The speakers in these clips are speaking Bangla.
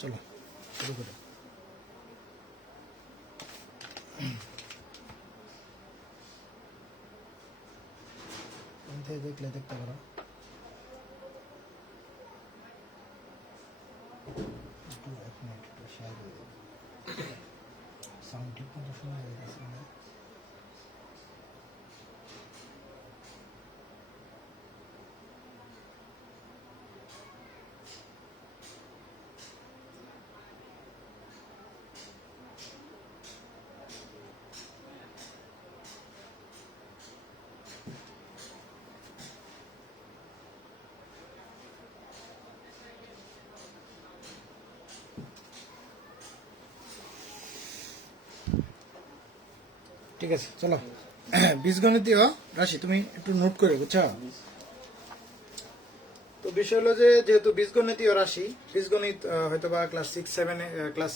চলো শুরু করি। দেখলে দেখতে পারো, সাউন্ড ঠিক মতো শোনা যাচ্ছে না। ঠিক আছে, চলো বীজগণিতীয় রাশি তুমি একটু নোট করে, বুঝছো? তো বিষয় হলো যে যেহেতু বীজগণিতীয় রাশি, বীজগণিত হয়তো বা ক্লাস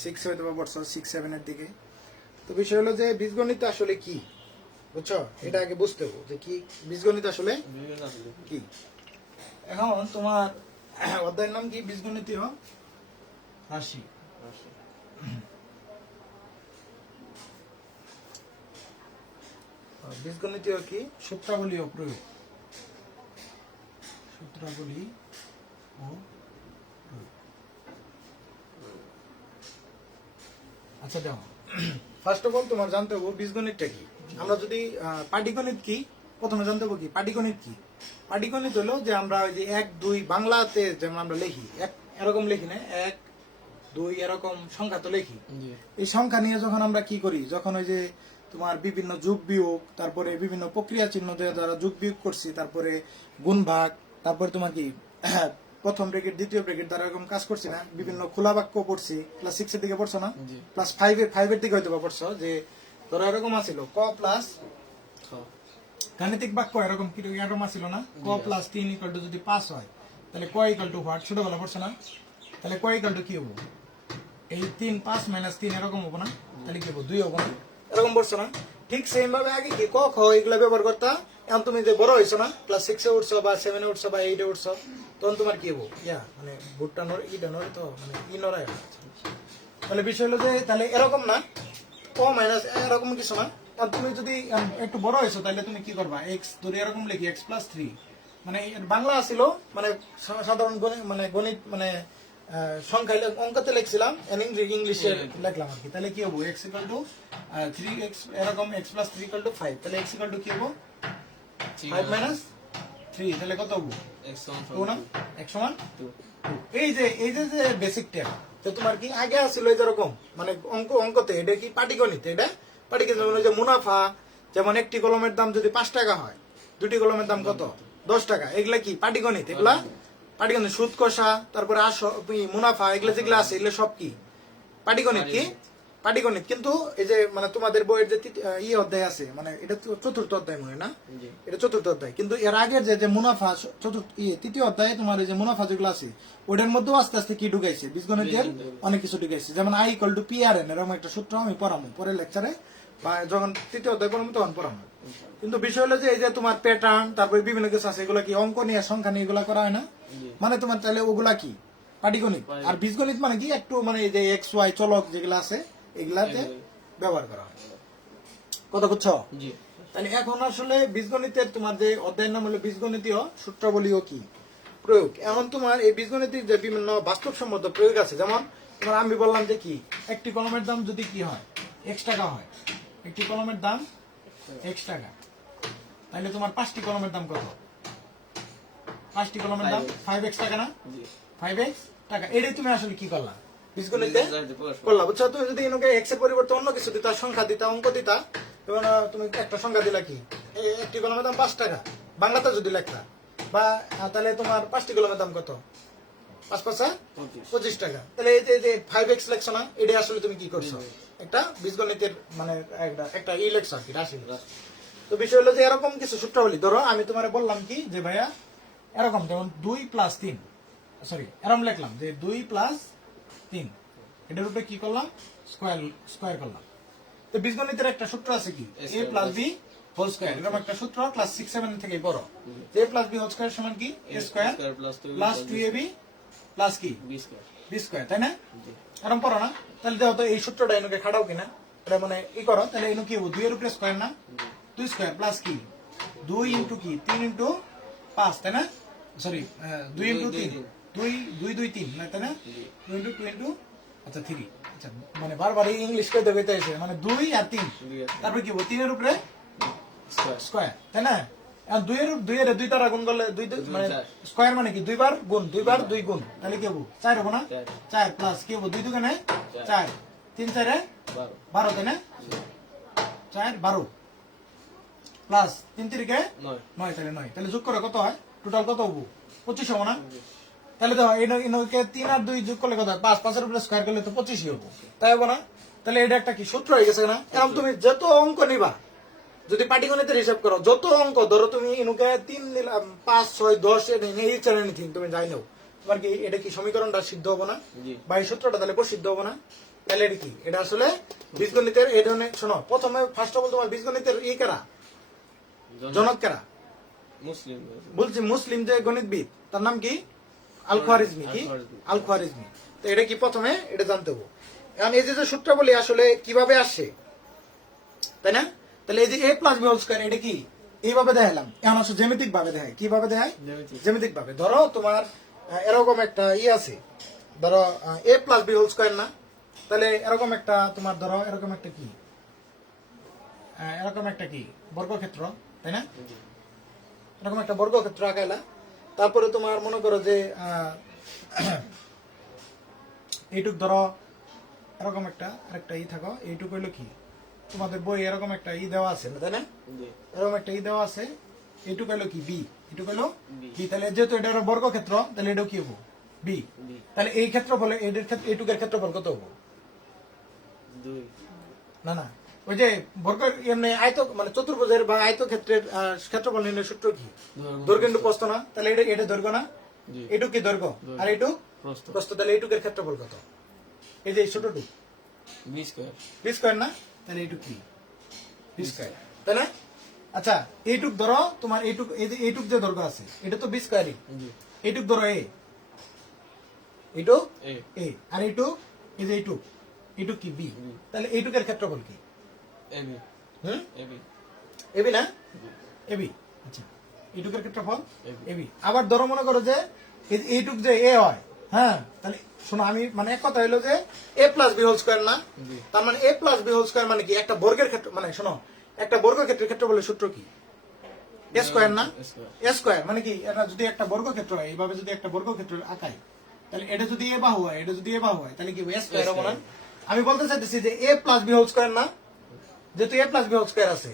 6 হয়তো বা পড়ছো, 6-7 এর দিকে। তো বিষয় হলো যে বীজগণিত আসলে কি, বুঝছো? এটা আগে বুঝতে হবে যে কি বীজগণিত আসলে কি। এখন তোমার অধ্যায়ের নাম কি? বীজগণিতীয় রাশি। বীজগণিতীয় কি? সূত্রাবলী ও প্রয়োগ। সূত্রাবলী ও প্রয়োগ। আচ্ছা দেখো, ফার্স্ট অফ অল তোমার জানতে হবে বীজগণিতটা কি। আমরা যদি পাটিগণিত কি প্রথমে জানতে হবে, কি পাটিগণিত কি। পাটিগণিত হলো যে আমরা ওই যে 1-2 বাংলাতে যেমন আমরা লিখি, এরকম লিখি না, 1-2 এরকম সংখ্যা তো লিখি। এই সংখ্যা নিয়ে যখন আমরা কি করি, যখন ওই যে তোমার বিভিন্ন যোগ বিয়োগ, তারপরে বিভিন্ন প্রক্রিয়া চিহ্ন দিয়ে যারা যোগ বিয়োগ করছি, তারপরে গুণ ভাগ, তারপরে তোমার কি প্রথম ব্রেকেট দ্বিতীয় ব্রেকেট দ্বারা এরকম কাজ করছি না, বিভিন্ন খোলা বাক্য পড়ছি, ক্লাস 6 এর দিকে পড়ছো না, ক্লাস 5 এর দিকে হয়তো বা পড়ছো, যে ধরো এরকম আছিল ক প্লাস গাণিতিক বাক্য এরকম কি এরকম আছিল না, ক প্লাস 3 ইকুয়াল টু যদি 5 হয়, তাহলে ক ইকুয়াল টু হোয়াট, ছোটবেলা পড়ছো না? তাহলে ক ইকুয়াল টু কি হবো, এই 3 5 - 3 এরকম হবো না, তাহলে কি হবো 2 হবো না, এরকম পড়ছো না? ঠিক সেম ভাবে আগে কি ক খ এগুলা ব্যবহার করতা। এখন তুমি যে বড় হয়েছো না, ক্লাস 6 এ উঠছো বা 7 এ উঠছো বা 8 এ উঠছো, তখন তোমার কি হবো, মানে ভুট্টা নড় ইটা নড়ে, তো মানে ই নড়ায়। তাহলে বিষয় হলো যে তাহলে এরকম না, ক মাইনাস এরকম কিছু না। আর তুমি যদি একটু বড় হয়েছো, তাহলে তুমি কি করবা, এক্স ধরে এরকম লিখি x + 3, মানে বাংলা ছিল, মানে সাধারণ গণিত, মানে গণিত মানে সংখ্যায় অঙ্কতে লিখছিলাম, ইংলিশে লিখলাম আর কি। তাহলে কি হবো, x = 3x এরকম, x + 3 = 5, তাহলে x = কি হবো 5 - 3, তাহলে কত হবো x সমান 2। এই যে বেসিক টেপ, তো তোমার কি আগে আসছিল এরকম, মানে অঙ্কতে এটা কি পাটিগণিত, এটা পাটিগণিত মানে যে মুনাফা, যেমন একটি কলমের দাম যদি 5 টাকা হয়, দুটি কলমের দাম কত 10 টাকা, এগুলা কি পাটিগণিত, এগুলা পাটিগণিত। সুদ কষা, তারপরে মুনাফা, এগুলা যেগুলো আছে এগুলো সব কি পাটিগণিত, কি পাটিগণিত। কিন্তু এই যে মানে তোমাদের বইয়ের যে অধ্যায় আছে, মানে এটা চতুর্থ অধ্যায় মনে না, এটা চতুর্থ অধ্যায়, কিন্তু এর আগের যে মুনাফা তৃতীয় অধ্যায়ে তোমার এই যে মুনাফা যেগুলো আছে, ওটার মধ্যেও আস্তে আস্তে কি ঢুকাইছে, বীজগণিতের অনেক কিছু ঢুকাইছে। যেমন I = PRN এরকম একটা সূত্র আমি পড়াবো পরের লেকচারে, বা যখন তৃতীয় অধ্যায় পড়াবো তখন পড়াবো। কিন্তু বিষয় হলো যে এই যে তোমার প্যাটার্ন, তারপরে বিভিন্ন কিছু আছে, এগুলো কি অঙ্ক নিয়ে সংখ্যা নিয়ে এগুলা করা হয় না, মানে তোমার তাহলে ওগুলা কি পাটিগণিত। আর বীজগণিত মানে কি একটু মানে এই যে XY চলক যেগুলো আছে এগুলাতে ব্যবহার করা হয়, কথা বুঝছো? তাহলে এখন আসলে বীজগণিতের তোমার যে অধ্যায়ের নাম হলো বীজগণিতীয় সূত্রাবলী ও কি প্রয়োগ। এখন তোমার এই বীজগণিতের যে বিভিন্ন বাস্তবসম্মত প্রয়োগ আছে, যেমন তোমার আমি বললাম যে কি একটি কলমের দাম যদি কি হয় x টাকা হয়, একটি কলমের দাম x টাকা, তাহলে তোমার 5টি কলমের দাম কত, 5টি কলমের দাম 5x টাকা না, 5x টাকা। এটাই তুমি আসলে কি করলা, বীজগণিতে করলা, বুঝছো? তুমি যদি এখানে x এর পরিবর্তে অন্য কিছু দিতা, সংখ্যা দিতা, অঙ্ক দিতা, এবং তুমি একটা সংখ্যা দিলা কি একটি কলমের দাম 5 টাকা, বাংলাতে যদি লেখতা, বা তাহলে তোমার 5টি কলমের দাম কত, 5 × 5 = 25 টাকা। তাহলে এই যে 5x লেখছো না, এটা আসলে তুমি কি করছো, একটা বীজগণিতের মানে একটা লেখছো আর কি, রাশি। তো বিষয় হলো যে এরকম কিছু সূত্রাবলী, ধরো আমি তোমার বললাম কি যে ভাইয়া এরকম, যেমন 2 + 3, সরি এরকম লিখলাম যে 2 + 3, এটার উপরে কি করলাম, স্কয়ার করলাম। তো বীজগণিতের একটা সূত্র আছে কি a + b² এরকম একটা সূত্র, ক্লাস 6-7 থেকে বড়, a + b² সমান কি a² + 2ab + কি b²। বি স্কোয়ার, তাই না? জি এরকম পড়ো না? তাহলে দেখো তো এই সূত্রটা এনুকে খাটাও কিনা, এটা মানে ই করো, তাহলে এনু কি হবো, 2 এর উপরে স্কোয়ার না, 2 স্কোয়ার প্লাস কি 2 ইন্টু কি 3 ইন্টু 5, তাই না? সরি 2 ইন্টু 3, 2 2 3 না, তাই না? 2 ইন্টু 2 ইন্টু আচ্ছা 3, আচ্ছা মানে বারবার ইংলিশ কইতে কইতে এসে মানে 2 আর 3, তারপর কি হবো 3 এর উপরে স্কয়ার স্কোয়ার, তাই না? আর 2 এর 2 দ্বারা গুণ করলে 2 মানে স্কোয়ার মানে কি 2 বার গুণ 2 বার 2 গুণ, তাহলে কি হবো 4 হবো না? 4 প্লাস কি হবো 2 দুগুণে 4, 3 4 এ 12, তাই না? 4 12 প্লাস 3 3 কে 9, তাহলে 9, তাহলে যোগ করে কত হয়, টোটাল কত হবো 25 হবো না? তাহলে দেখো এনকে 3 আর 2 যোগ করলে কত হয়, 5 5 এর উপরে স্কোয়ার করলে তো 25 হবো, তাই হবো না? তাহলে এটা একটা কি সূত্র হয়ে গেছে না? এরকম তুমি যত অঙ্ক নিবা, যদি পাটিগণিতের হিসাব করো, যত অঙ্ক ধরো তুমি এনুকে 3 নিলাম 5 6 10 এই চ্যানেল নিথিং তুমি যাই নাও, তোমার কি এটা কি সমীকরণটা সিদ্ধ হবো না? বা এই সূত্রটা তাহলে সিদ্ধ হবো না? তাহলে এটা কি, এটা আসলে বীজগণিতের এই ধরনের, শোনো প্রথমে ফার্স্ট অফ অল তোমার বীজগণিতের ই কারা, জনক কারা? মুসলিম বলছি মুসলিম যে গণিতবিদ, তার নাম কি? আল খোয়ারিজমি। কি আল খোয়ারিজমি? তো এটা কি প্রথমে এটা জানতে হবে। এখন এই যে সূত্র বলি আসলে কিভাবে আসে, তাই না? তাহলে এই যে a plus B whole square, এটা কি এইভাবে দেখালাম, এখন আসলে জ্যামিতিক ভাবে দেখায়। কিভাবে দেখায়? জ্যামিতিক ভাবে। ধরো তোমার এরকম একটা ই আছে, ধরো a plus B whole square না, তাহলে এরকম একটা তোমার ধরো এরকম একটা কি, এরকম একটা কি বর্গক্ষেত্র, তাই না? এরকম একটা বর্গক্ষেত্র আঁকাইলা, তারপরে তোমার মনে করো যে এইটুক ধরো এরকম একটা আরেকটা ই থাকো, এইটুক হইলো কি তোমাদের বই এরকম একটা ই দেওয়া আছে, তাই না? এরকম একটা ই দেওয়া আছে, এইটুক হইলো কি বি, এইটুক হইলো বি। তাহলে যেহেতু এটা হলো বর্গক্ষেত্র, তাহলে এটাও কি হবো বি। তাহলে এই ক্ষেত্রফলে এদের ক্ষেত্রে এইটুকের ক্ষেত্রফল কত হবো? 2 না না, ওই যে বর্গ এমনি আয়ত মানে চতুর্ভুজের বা আয়ত ক্ষেত্রের ক্ষেত্রফল নির্ণয় সূত্র কি? দৈর্ঘ্য ইনটু প্রস্থ না? তাহলে এটা এটা দৈর্ঘ্য না, এটুক কি দৈর্ঘ্য আর এটুক প্রস্থ, তাহলে এইটুকের ক্ষেত্রফল কত? এই যে ছোটটুক বি স্কয়ার বি স্কয়ার না, তাহলে এইটুক কি বি স্কয়ার, তাই না? আচ্ছা এইটুক ধরো তোমার এইটুক, এই যে এইটুক যে দৈর্ঘ্য আছে এটা তো বি স্কয়ারই, এইটুক ধরো এ, এইটুক এ, আর এইটুক এই যে এইটুক, এইটুক কি বি, তাহলে এইটুকের ক্ষেত্রফল কি? এবি হুম এবি এবি না, এবি। আচ্ছা এইটুকের ক্ষেত্রফল এবি। আবার ধরো মনে করো যে এইটুক যে এ হয়, হ্যাঁ, তাহলে শোনো আমি মানে এক কথা হইলো যে a plus B whole square না, তার মানে এ প্লাস বি হোল স্কয়ার মানে কি একটা বর্গের ক্ষেত্র, মানে শোনো একটা বর্গক্ষেত্রের ক্ষেত্রফলের সূত্র কি? এ স্কয়ার না, এ স্কয়ার মানে কি, এটা যদি একটা বর্গক্ষেত্র হয়, এইভাবে যদি একটা বর্গক্ষেত্র আঁকাই, তাহলে এটা যদি এ বাহু হয়, এটা যদি এ বাহু হয়, তাহলে কি এ স্কয়ার হবে না? আমি বলতে চাইতেছি যে a plus B whole square না, যেহেতু এ প্লাস বি হোল স্কয়ার আছে,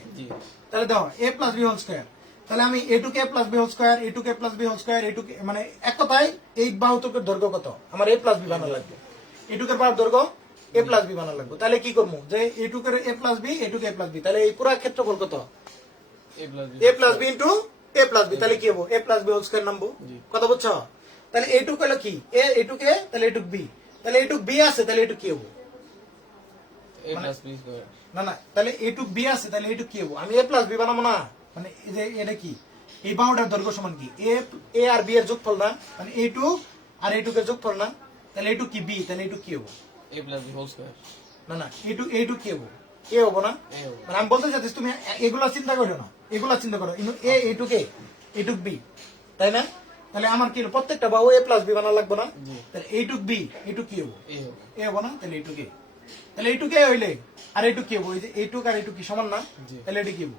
তাহলে দেখো এ প্লাস বি হোল স্কয়ার, তাহলে আমি এটুক এ প্লাস বি হোল স্কয়ার, এটুক এ প্লাস বি হোল স্কয়ার, এটুক মানে এক কথায় এই বাহুটুকের দৈর্ঘ্য কত, আমার এ প্লাস বি বানানো লাগবে, এটুকের বাহুর দৈর্ঘ্য এ প্লাস বি বানানো লাগবে। তাহলে কি করবো যে এটুকের এ প্লাস বি, এটুক এ প্লাস বি, তাহলে এই পুরো ক্ষেত্রফল কত? এ প্লাস বি ইন্টু এ প্লাস বি, তাহলে কি হবো a plus B whole square নামবো, কথা বুঝছো? তাহলে এইটুক হলো কি এ, এইটুক এ, তাহলে এইটুক বি, তাহলে এইটুক বি আছে, তাহলে এইটুক কি হবো? এ প্লাস বি স্কয়ার না না, তাহলে এইটুক বি আছে, তাহলে এইটুক কি হবো? আমি এ প্লাস বি বানাবো না, মানে এই যে এটা কি এই বাহুটার দৈর্ঘ্য সমান কি এ আর বি এর যোগফল না, মানে এইটুক আর এইটুকের যোগফল না, তাহলে এইটুক কি বি, তাহলে এইটুক কি হবো? A plus B whole square না না, এইটুক কি হবো? এ হবো না? মানে আমি বলতে চাচ্ছি তুমি এগুলা চিন্তা করো না, এগুলা চিন্তা করো, এ এইটুক এ, এইটুক বি, তাই না? তাহলে আমার কি হলো প্রত্যেকটা বাহু এ প্লাস বি বানানো লাগবে না? তাহলে এইটুক বি, এইটুক কি হবো? এ হবো না? তাহলে এইটুক এ, তাহলে এইটুক এ হইলে আর এইটুক কি হবো? এই যে এইটুক আর এইটুক কি সমান না, তাহলে এটা কি হবো?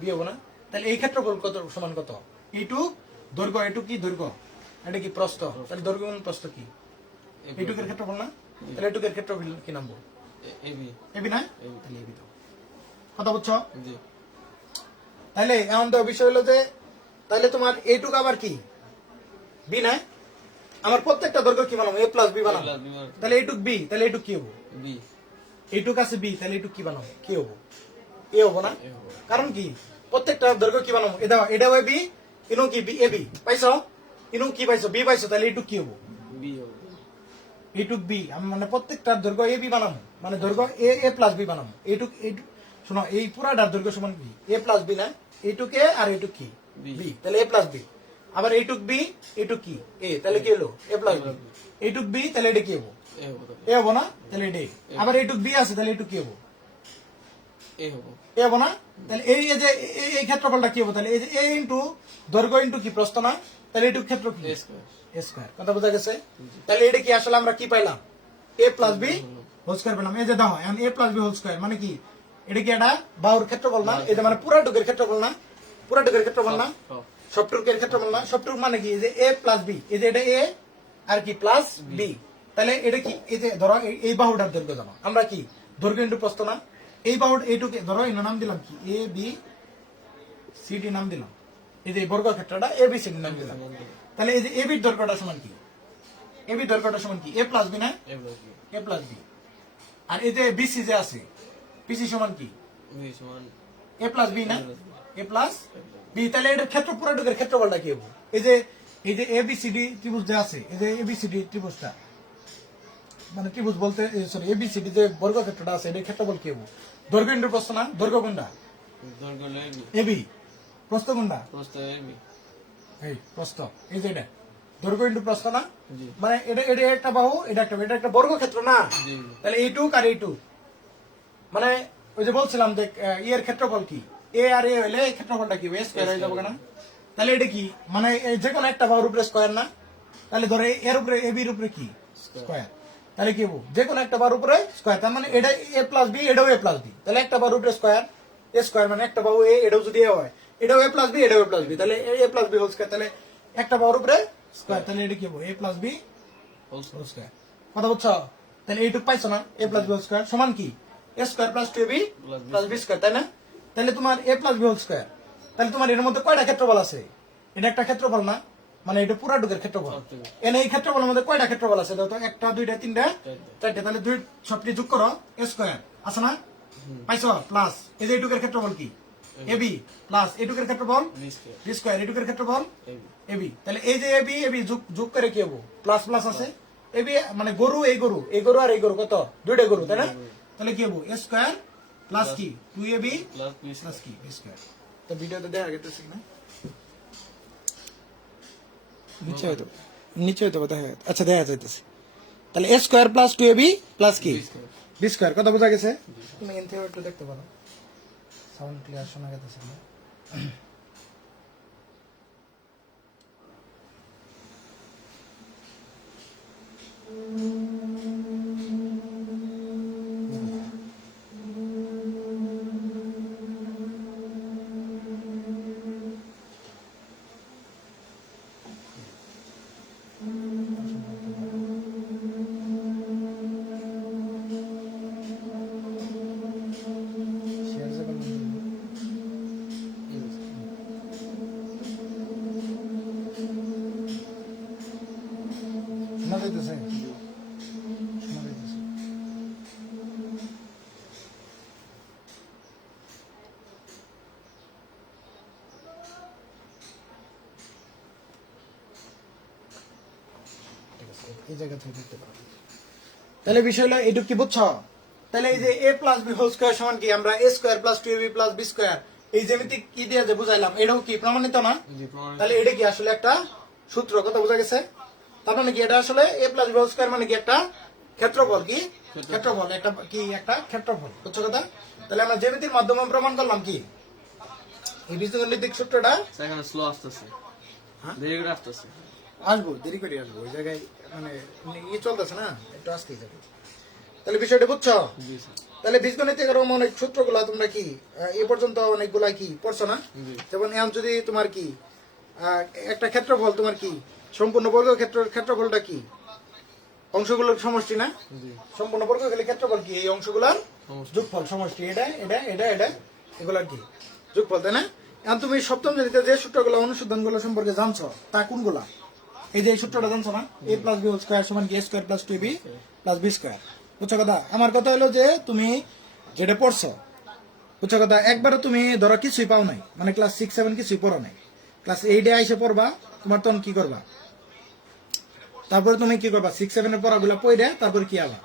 বি হবো না? তাহলে এই ক্ষেত্রফল কত সমান কত? এইটুক দৈর্ঘ্য, এইটুক কি দৈর্ঘ্য, এটা কি প্রস্থ, তাহলে দৈর্ঘ্য গুণ প্রস্থ কি এইটুকের ক্ষেত্রফল না, তাহলে এইটুকের ক্ষেত্রফল কি নামবো? এবি এবি না, তাহলে এবি দাও, কথা বুঝছো? তাহলে এমন তো বিষয় হলো যে তাহলে তোমার এইটুক আবার কি বি না, আমার প্রত্যেকটা দৈর্ঘ্য কি বানাবো? এ প্লাস বি বানাবো, তাহলে এইটুক বি, তাহলে এইটুক কি হবো? বি। এইটুক আছে বি, তাহলে এইটুক কি বানাবো? কি হবো? এ হবো না? কারণ কি প্রত্যেকটা দৈর্ঘ্য কি বানাবো? এটা হয় বি, ইনো কি বি, এ বি পাইছো, ইনো কি পাইছো? বি পাইছো, তাহলে এইটুক কি হবো? বি হবে এইটুক বি, আমি মানে প্রত্যেকটার দৈর্ঘ্য এ বি বানাবো, মানে দৈর্ঘ্য এ প্লাস বি বানাবো। এইটুক শোনো এই পুরাটার দৈর্ঘ্য সমান কি এ প্লাস বি না, এইটুক এ আর এইটুক কি বি, তাহলে এ প্লাস বি, আবার এইটুক বি এইটুক কি এ, তাহলে কি হলো এ প্লাস বি। এইটুক বি তাহলে এটা কি হবো A হবো তবে এ হবো না, তাহলে এটা A। আবার এইটুক বি আছে তাহলে এইটুক কি হবো A হবো এ হবো না, তাহলে এই যে এই ক্ষেত্রফলটা কি হবো, তাহলে এই যে এ ইন্টু দৈর্ঘ্য ইন্টু কি প্রস্থ না, তাহলে এইটুক ক্ষেত্র কি A স্কয়ার এ স্কয়ার। কথা বোঝা গেছে? তাহলে এটা কি আসলে আমরা কি পাইলাম এ প্লাস বি হোল স্কয়ার পেলাম। এই যে দাও এখন এ প্লাস বি হোল স্কয়ার মানে কি, এটা কি একটা বাহুর ক্ষেত্রফল না, এটা মানে পুরা টুকের ক্ষেত্রফল না, পুরা টুকের ক্ষেত্রফল না, সব টুকের ক্ষেত্রফল না, সব টুক মানে কি এই যে এ প্লাস বি, এই যে এটা এ আর কি প্লাস বি, তাহলে এটা কি এই যে ধরো এই বাহুটার দৈর্ঘ্য জানো আমরা কি দৈর্ঘ্য ইন্টু প্রস্থ না, এই বাহুর এইটুকে ধরো এর নাম দিলাম কি এ বি সি ডি নাম দিলাম, এই যে এই বর্গ ক্ষেত্রটা এ বি সি ডি নাম দিলাম, তাহলে এই যে এ বির দৈর্ঘ্যটা সমান কি এ বির দৈর্ঘ্যটা সমান কি এ প্লাস বি না, A plus B a plus b. আর এই যে বিসি যে আছে পিসি সমান কি B সমান এ প্লাস বি না, এ প্লাস বি, তাহলে এটার ক্ষেত্র পুরোটুকের ক্ষেত্রফলটা কি হবে, এই যে এ বি সি ডি ত্রিভুজ যে আছে, এই যে এ বি সি ডি ত্রিভুজটা মানে ত্রিভুজ বলতে sorry A B C D যে বর্গক্ষেত্রটা আছে এটার ক্ষেত্রফল কি হবে, দৈর্ঘ্য ইন্টু প্রস্থ না, দৈর্ঘ্য কোনটা দৈর্ঘ্য হলো AB এ বি, প্রস্থ কোনটা প্রস্থ AB এই প্রস্থ, এই যে এটা দৈর্ঘ্য ইন্টু প্রস্থ না, জি মানে এটা এটা একটা বাহু এটা একটা বর্গক্ষেত্র না, জি তাহলে এইটুক আর এইটুক মানে ওই যে বলছিলাম যে এর ক্ষেত্রফল কি এ আর এ হইলে এই ক্ষেত্রফলটা কি এ স্কয়ার হয়ে যাবে না, তাহলে এটা কি মানে এই যে কোনো একটা বাহুর উপরে স্কয়ার না, তাহলে ধরো এর উপরে এ বির উপরে কি স্কয়ার, তাহলে কি হবো যে কোনো একটা বাহুর উপরে স্কয়ার, তার মানে এটা এ প্লাস বি এটাও এ প্লাস বি, তাহলে একটা বাহুর উপরে স্কয়ার এ স্কয়ার মানে একটা বাহু এ এটাও যদি এ হয় এটাও এ প্লাস বি এটাও এ প্লাস বি, তাহলে a plus B whole square, তাহলে একটা বাহুর উপরে স্কয়ার, তাহলে এটা কি হবো a plus B whole whole square. কথা বুঝছো? তাহলে এইটুক পাইছো না a plus B whole square সমান কি a square plus two b plus B square, তাই না? তাহলে তোমার a plus B whole square, তাহলে তোমার এর মধ্যে কয়টা ক্ষেত্রফল আছে, এটা একটা ক্ষেত্রফল না, মানে এটা পুরা টুকের ক্ষেত্রফল, এনে এই ক্ষেত্রফলের মধ্যে কয়টা ক্ষেত্রফল আছে দাও তো, একটা দুইটা তিনটা চারটা, তাহলে দুই সবটি যোগ করো এ স্কয়ার আছে না পাইছো প্লাস এই যে এইটুকের ক্ষেত্রফল কি এ বি প্লাস এইটুকের ক্ষেত্রফল B স্কয়ার বি স্কয়ার, এইটুকের ক্ষেত্রফল AB এবি, তাহলে এই যে এবি এবি যোগ করে কি হবো প্লাস প্লাস আছে, এবি মানে গরু এই গরু আর এই গরু কত দুইটা গরু তাই না, তাহলে কি হবো এ স্কয়ার প্লাস কি 2ab প্লাস B প্লাস কি বি স্কয়ার। তো ভিডিওতে দেখা গেছে না নিচে হয়তো দেখা যাচ্ছে, আচ্ছা দেখা যাইতেছে, তাহলে এ স্কয়ার প্লাস 2ab প্লাস কি স্কয়ার বি স্কয়ার, কথা বোঝা গেছে? তুমি এন থেকে একটু দেখতে পারো, সাউন্ড ক্লিয়ার শোনা যাচ্ছে না। শেয়ার যে করলাম। শোনা যাইতেছে? শোনা যাইতেছে। ঠিক আছে, এই জায়গা থেকে দেখতে পারো। তাহলে বিষয় হলো এইটুকু কি বুঝছো? তাহলে এই যে a plus B whole square সমান কি আমরা a square plus 2ab plus B square এই জ্যামিতিক কি দিয়ে যে বুঝাইলাম এটাও কি প্রমাণিত না? জি প্রমাণিত তাহলে এটা কি আসলে একটা সূত্র, কথা বোঝা গেছে? তার মানে কি এটা আসলে এ প্লাস বি হোল স্কয়ার মানে কি একটা ক্ষেত্রফল, কি ক্ষেত্রফল একটা কি একটা ক্ষেত্রফল, বুঝছো কথা? তাহলে আমরা জ্যামিতির মাধ্যমে প্রমাণ করলাম কি এই বীজগণিতিক সূত্রটা সেখানে স্লো আসতেছে হ্যাঁ? দেরি করে আসতেছে আসবো দেরি করে আসবো, ওই জায়গায় মানে ইয়ে চলতেছে না একটু আসতেই যাবে। তাহলে বিষয়টা বুঝছো? জি স্যার তাহলে বীজগণিতের এরকম অনেক সূত্রগুলা তোমরা কি এ পর্যন্ত অনেকগুলা কি পড়ছো না? জি যেমন এখন যদি তোমার কি একটা ক্ষেত্রফল তোমার কি সম্পূর্ণ বর্গ ক্ষেত্রফলটা কি অংশগুলোর সমষ্টি না, জি সম্পূর্ণ বর্গ গেলে ক্ষেত্রফল কি এই অংশগুলোর সমষ্টি। যোগফল সমষ্টি, এটা এটা এটা এটা এগুলার কি যোগফল, তাই না? এখন তুমি সপ্তম শ্রেণীতে যে সূত্রগুলো অনুসন্ধান গুলো সম্পর্কে জানছো তা কোনগুলা? এই যে এই সূত্রটা জানছো না a plus B whole square সমান কি a square plus 2b plus B square, বুঝছো কথা? আমার কথা হলো যে তুমি যেটা পড়ছো, বুঝছো কথা? একবারও তুমি ধরো কিছুই পাও নাই, মানে ক্লাস 6-7 কিছুই পড়ো নাই, ক্লাস 8-এ আইসে পড়বা, তোমার তখন কি করবা? তারপরে তুমি কি করবা 6-7 এর পড়াগুলো পড়ে তারপরে কি আবার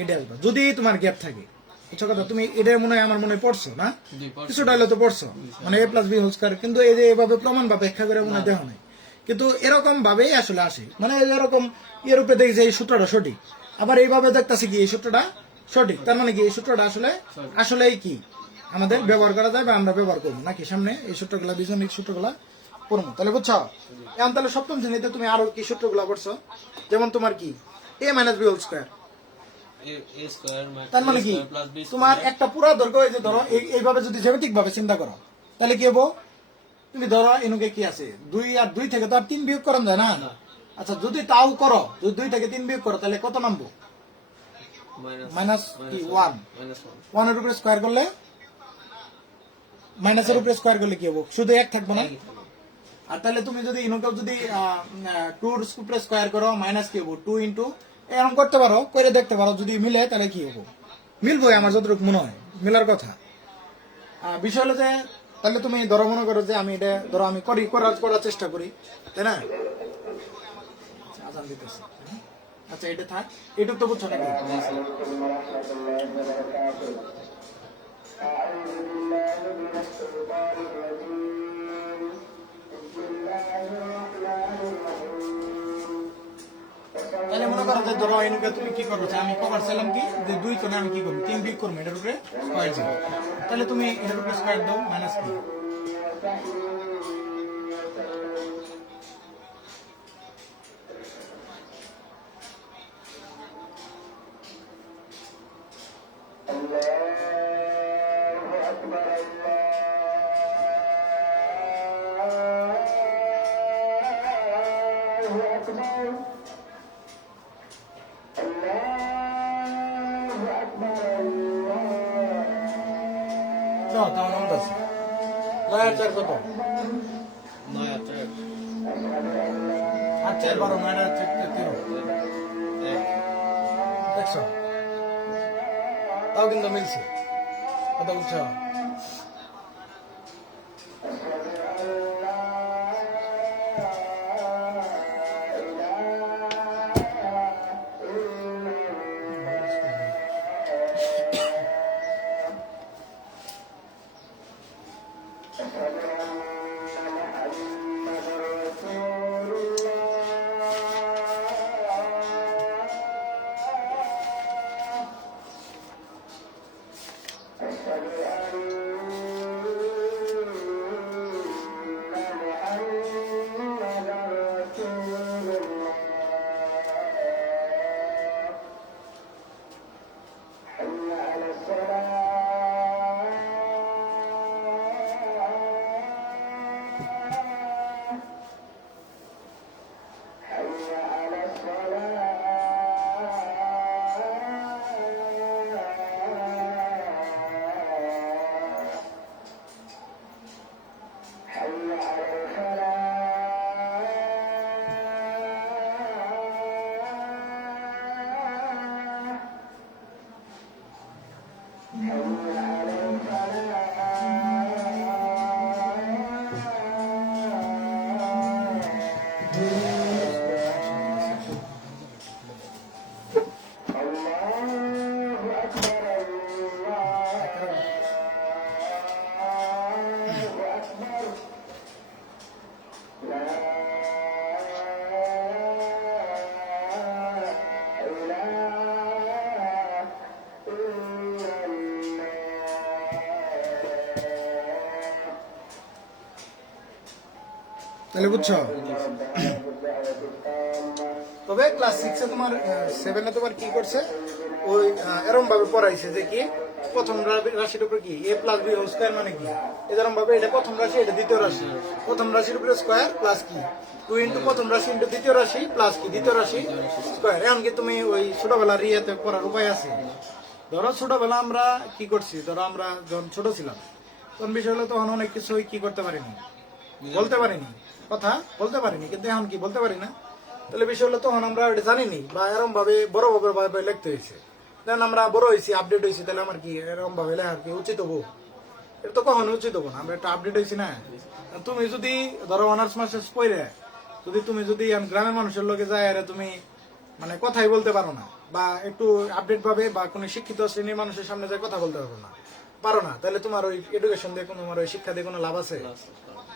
এটা আসবা, যদি তোমার গ্যাপ থাকে, বুঝছো কথা? তুমি এটা মনে হয় আমার মনে হয় পড়ছো না, জি পড়ছি। কিছুটা হলে তো পড়ছো, মানে এ প্লাস বি হোল স্কয়ার, কিন্তু এই যে এভাবে প্রমাণ বা ব্যাখ্যা করে মনে হয় দেওয়া নাই, কিন্তু এরকম ভাবেই আসলে আসে, মানে এরকম এর উপরে দেখি যে এই সূত্রটা সঠিক, আবার এইভাবে দেখতেছি কি এই সূত্রটা সঠিক, তার মানে কি এই সূত্রটা আসলে আসলেই কি আমাদের ব্যবহার করা যায় বা আমরা ব্যবহার করবো নাকি সামনে এই সূত্রগুলা বীজগণিত সূত্রগুলা পড়বো। তাহলে বুঝছো এখন তাহলে সপ্তম শ্রেণীতে তুমি আরো কি সূত্রগুলা পড়ছো, যেমন তোমার কি a minus B whole square, A square তার মানে কি প্লাস বি তোমার একটা পুরা দৈর্ঘ্য এই যে ধরো এইভাবে যদি জ্যামিতিক ভাবে চিন্তা করো তাহলে কি হবো, তুমি ধরো এনুকে কি আছে 2 আর 2 থেকে তো আর 3 বিয়োগ করা যায় না। আচ্ছা যদি তাও করো, যদি 2 থেকে 3 বিয়োগ করো তাহলে কত নামবো, মাইনাস কি 1, মাইনাস 1 এর উপরে স্কোয়ার করলে মাইনাসের উপরে স্কোয়ার করলে কি হবো, শুধু 1 থাকবো না। আর তাহলে তুমি যদি ইনুকেও যদি 2 এর উপরে স্কোয়ার করো মাইনাস কি হবো 2 ইন্টু, এরকম করতে পারো, করে দেখতে পারো, যদি মিলে তাহলে কি হবো, মিলবো আমার যতটুকু মনে হয় মিলার কথা। বিষয় হলো যে তাহলে তুমি ধরো মনে করো যে আমি এটা ধরো আমি করার চেষ্টা করি, তাই না। আচ্ছা, আজান দিতেছে। আচ্ছা এটা থাক, এটুক তো বুঝছো নাকি। তাহলে মনে করো যে ধরো এনুকে তুমি কি করবো, আমি কভার ছিলাম কি যে 2 কোণে আমি কি করবো 3 বিয়োগ করবো, এটার উপরে স্কোয়ার দিব, তাহলে তুমি এটার উপরে স্কোয়ার দাও মাইনাস কি, দাও তাও নাম্বার আছে 9 আর 4 কত, 9 আর 4 আর 4 12, 9 আর 4 13, দেখছো তাও কিন্তু মিলছে, কথা বুঝছো। তাহলে বুঝছো, তবে ক্লাস 6 এ তোমার 7 এ তোমার কি করছে ওই এরকম ভাবে পড়াইছে যে কি প্রথম রাশির উপরে কি a plus B whole square মানে কি এরকম ভাবে, এটা প্রথম রাশি এটা দ্বিতীয় রাশি, প্রথম রাশির উপরে স্কয়ার প্লাস কি 2 ইনটু প্রথম রাশি ইনটু দ্বিতীয় রাশি প্লাস কি দ্বিতীয় রাশি স্কয়ার। এখন কি তুমি ওই ছোটবেলার ইয়েতে পড়ার উপায় আছে, ধরো ছোটবেলা আমরা কি করছি, ধরো আমরা যখন ছোট ছিলাম তখন বিষয় হলো তখন অনেক কিছু কি করতে পারিনি, বলতে পারিনি, কথা বলতে পারিনি, কিন্তু এখন কি বলতে পারি না, তাহলে বিষয় হলো তখন আমরা এটা জানিনি বা এরকম ভাবে বড় ভাবে লিখতে হয়েছে, দেন আমরা বড় হয়েছি আপডেট হয়েছি, তাহলে আমার কি এরকম ভাবে লেখার কি উচিত হবো, এটা তো কখনো উচিত হবো না, আমরা একটা আপডেট হয়েছি না। তুমি যদি ধরো অনার্স মাস্টার্স পড়ে তুমি যদি গ্রামের মানুষের লোকে যায় আর তুমি মানে কথাই বলতে পারো না বা একটু আপডেট ভাবে বা কোনো শিক্ষিত শ্রেণীর মানুষের সামনে যায় কথা বলতে পারো না, তাহলে তোমার ওই এডুকেশন দিয়ে তোমার ওই শিক্ষা দিয়ে কোনো লাভ আছে,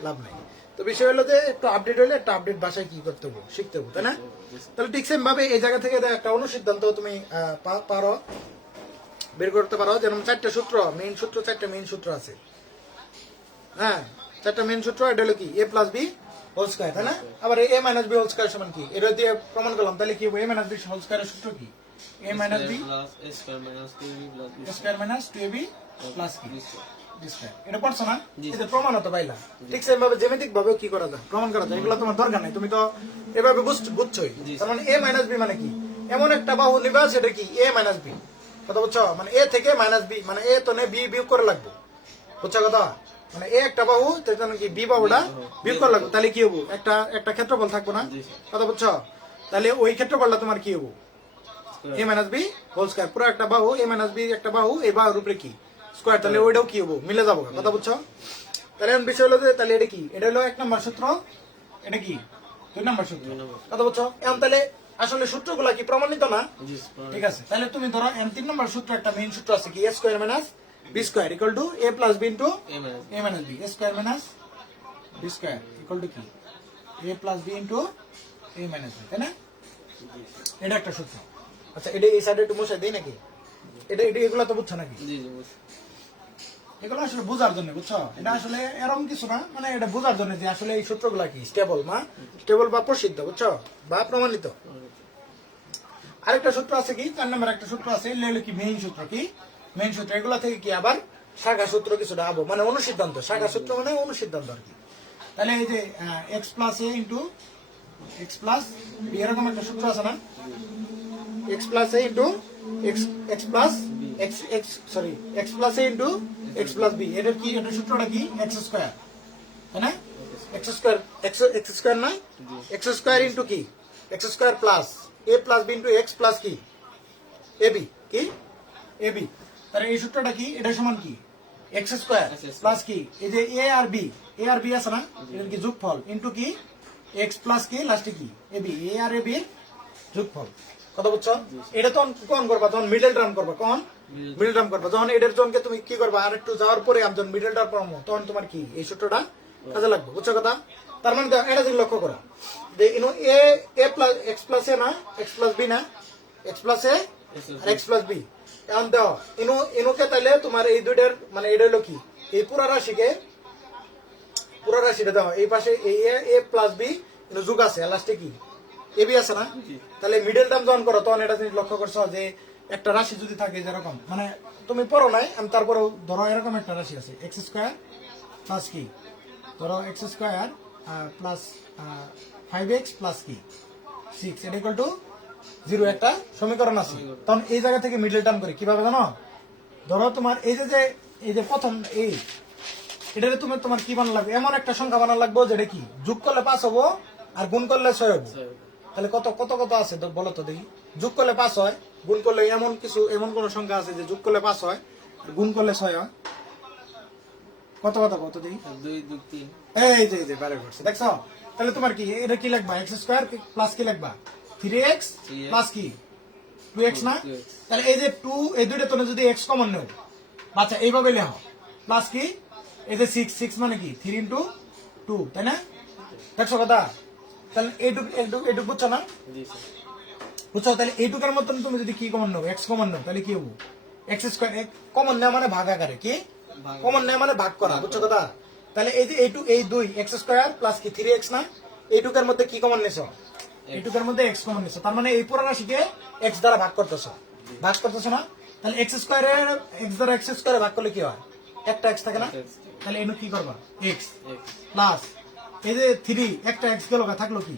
লাভ নাই। তো বিষয় হলো যে একটু আপডেট হলে একটা আপডেট ভাষায় কি করতে হবে, শিখতে হবে, তাই না? তাহলে ঠিক সেম ভাবে এই জায়গা থেকে একটা অনুসিদ্ধান্ত তুমি পারো বের করতে পারো। যেমন 4টা সূত্র, মেইন সূত্র 4টা মেইন সূত্র আছে। হ্যাঁ, 4টা মেইন সূত্র, এটা হলো কি a plus B whole square, তাই না? আবার a minus B whole square সমান কি, এটা দিয়ে প্রমাণ করলাম। তাহলে কি হবে, a মাইনাস বি হোল স্কয়ারের সূত্র কি? a minus B plus a square minus 2ab plus b square minus 2ab plus কি b square. B square. এটা পড়ছো না? জি। এটা প্রমাণ হতো পাইলা। ঠিক সেম ভাবে জ্যামিতিক ভাবে কি করা যায়, প্রমাণ করা যায়। এগুলো তোমার দরকার নাই, তুমি তো এভাবে বুঝছোই। জি। তার মানে a মাইনাস বি মানে কি, এমন একটা বাহু নিবা সেটা কি a মাইনাস বি, কথা বুঝছো? মানে a থেকে মাইনাস বি, মানে a তো নে b বিয়োগ করে লাগবে, বুঝছো কথা? মানে a একটা বাহু, তার জন্য কি b বাহুটা বিয়োগ করে লাগবে। তাহলে কি হবো, একটা ক্ষেত্রফল থাকবো না, জি। কথা বুঝছো? তাহলে ওই ক্ষেত্রফলটা তোমার কি হবো, a minus B whole square. পুরো একটা বাহু, a মাইনাস বি একটা বাহু, এই বাহুর উপরে কি স্কয়ার, তাহলে ওইটাও কি হবো, মিলে যাবো, কথা বুঝছো? তাহলে এখন বিষয় হলো যে তাহলে এটা কি, এটা হলো 1 নম্বর সূত্র, এটা কি 2 নম্বর সূত্র, 2 নম্বর। কথা বুঝছো? এখন তাহলে আসলে সূত্রগুলা কি প্রমাণিত না? জি ঠিক আছে, তাহলে তুমি ধরো এম 3 নম্বর সূত্র একটা মেইন সূত্র আছে কি, a square minus B square equal to a plus B into a minus a minus B, a square minus B square equal to কি a plus B into a minus B, তাই না? এটা একটা সূত্র। আচ্ছা, এটা এই সাইডে একটু মুছে দেই নাকি? এটা এগুলো তো বুঝছো নাকি? জি জি বুঝছি। এগুলো আসলে বোঝার জন্য, বুঝছো? এটা আসলে এরকম কিছু না, মানে এটা বোঝার জন্য যে আসলে এই সূত্রগুলা কি স্টেবল স্টেবল বা প্রসিদ্ধ, বুঝছো, বা প্রমাণিত। আরেকটা সূত্র আছে কি, 4 নম্বর একটা সূত্র আছে, এগুলো হলো কি মেইন সূত্র, কি মেইন সূত্র। এগুলা থেকে কি আবার শাখা সূত্র কিছুটা আবো, মানে অনুসিদ্ধান্ত। শাখা সূত্র মানে অনুসিদ্ধান্ত আর কি। তাহলে এই যে x plus a into x plus b, এরকম একটা সূত্র আছে না, x plus a into x plus x plus a into x plus b. এটার কি, এটার সূত্রটা কি, এক্স স্কয়ার, তাই না? এক্স স্কয়ার, এক্স স্কয়ার নয়, এক্স স্কয়ার ইন্টু কি x square plus a plus b into x plus কি এবি, কি এবি। তাহলে এই সূত্রটা কি, এটা সমান কি এক্স স্কয়ার প্লাস কি, এই যে এ আর বি আছে না, এটার কি যোগফল ইন্টু কি এক্স প্লাস কি লাস্টে কি AB, A R A B যোগফল, কথা বুঝছো? এটা তখন কোন করবা, তখন মিডল টার্ম করবা, কোন মিডল টার্ম করবা। যখন এটার জনকে তুমি কি করবা, আর একটু যাওয়ার পরে আমি যখন মিডল টার্ম করবো, তখন তোমার কি এই সূত্রটা কাজে লাগবে, বুঝছো কথা? তার মানে দেখো, এটা যদি লক্ষ্য করো যে ইনো এ প্লাস এক্স প্লাস এ না, এক্স প্লাস বি না, এক্স প্লাস এ আর এক্স প্লাস বি। এখন দেখো ইনোকে তাইলে তোমার এই দুইটার মানে এটা হলো কি, এই পুরা রাশিটা দেখো, এই পাশে এই এ প্লাস বি যোগ আছে, লাস্টে কি এবি আছে না। তাহলে মিডল টার্ম যখন করো, তখন এটা তুমি লক্ষ্য করছো যে একটা রাশি যদি থাকে যেরকম, মানে তুমি পড়ো নাই, আমি তারপরেও ধরো এরকম একটা রাশি আছে, এক্স স্কয়ার প্লাস কি, ধরো x square plus 5x plus কি 6, এটা ইকুয়াল টু 0 একটা সমীকরণ আছে। তখন এই জায়গা থেকে মিডল টার্ম করি কিভাবে জানো, ধরো তোমার এই যে প্রথম এটারে তোমার কি বানানো লাগবে, এমন একটা সংখ্যা বানানো লাগবে যেটা কি যোগ করলে 5 হবো আর গুণ করলে 6 হবো। তাহলে কত কত কত আছে তো বলো তো দেখি, যোগ করলে 5 হয়, গুণ করলে এমন কোন সংখ্যা আছে যে যোগ করলে 5 হয় গুণ করলে 6 হয়, কত কত কত দেখি, 2 2 3 এই যে বারে করছে, দেখছো? তাহলে তোমার কি এটা কি লিখবা, এক্স স্কয়ার প্লাস কি লিখবা 3x প্লাস কি 2x না। তাহলে এই যে 2, এই দুইটা তোমরা যদি x কমন নাও, আচ্ছা এইভাবে লেখো, প্লাস কি এই যে 6 মানে কি 3 ইনটু 2, তাই না? দেখছো কথা? তাহলে এইটুক বুঝছো না, জি স্যার। বুঝছো? তাহলে এইটুকের মতন তুমি যদি কি কমন নাও, x কমন নাও, তাহলে কি হবো, এক্স স্কয়ার। কমন নেওয়া মানে ভাগ আকারে, কি কমন নেওয়া মানে ভাগ করা, বুঝছো কথা? তাহলে এই যে এই 2 এক্স স্কয়ার প্লাস কি 3x না, এইটুকের মধ্যে কি কমন নিছো, এইটুকের মধ্যে x কমন নিছো, তার মানে এই পুরো রাশিকে x দ্বারা ভাগ করতেছো না। তাহলে x স্কয়ারের x দ্বারা x স্কয়ারে ভাগ করলে কি হয়, একটা x থাকে না। তাহলে এনু কি করবা, x প্লাস এই যে 3, একটা x গেল, থাকলো কি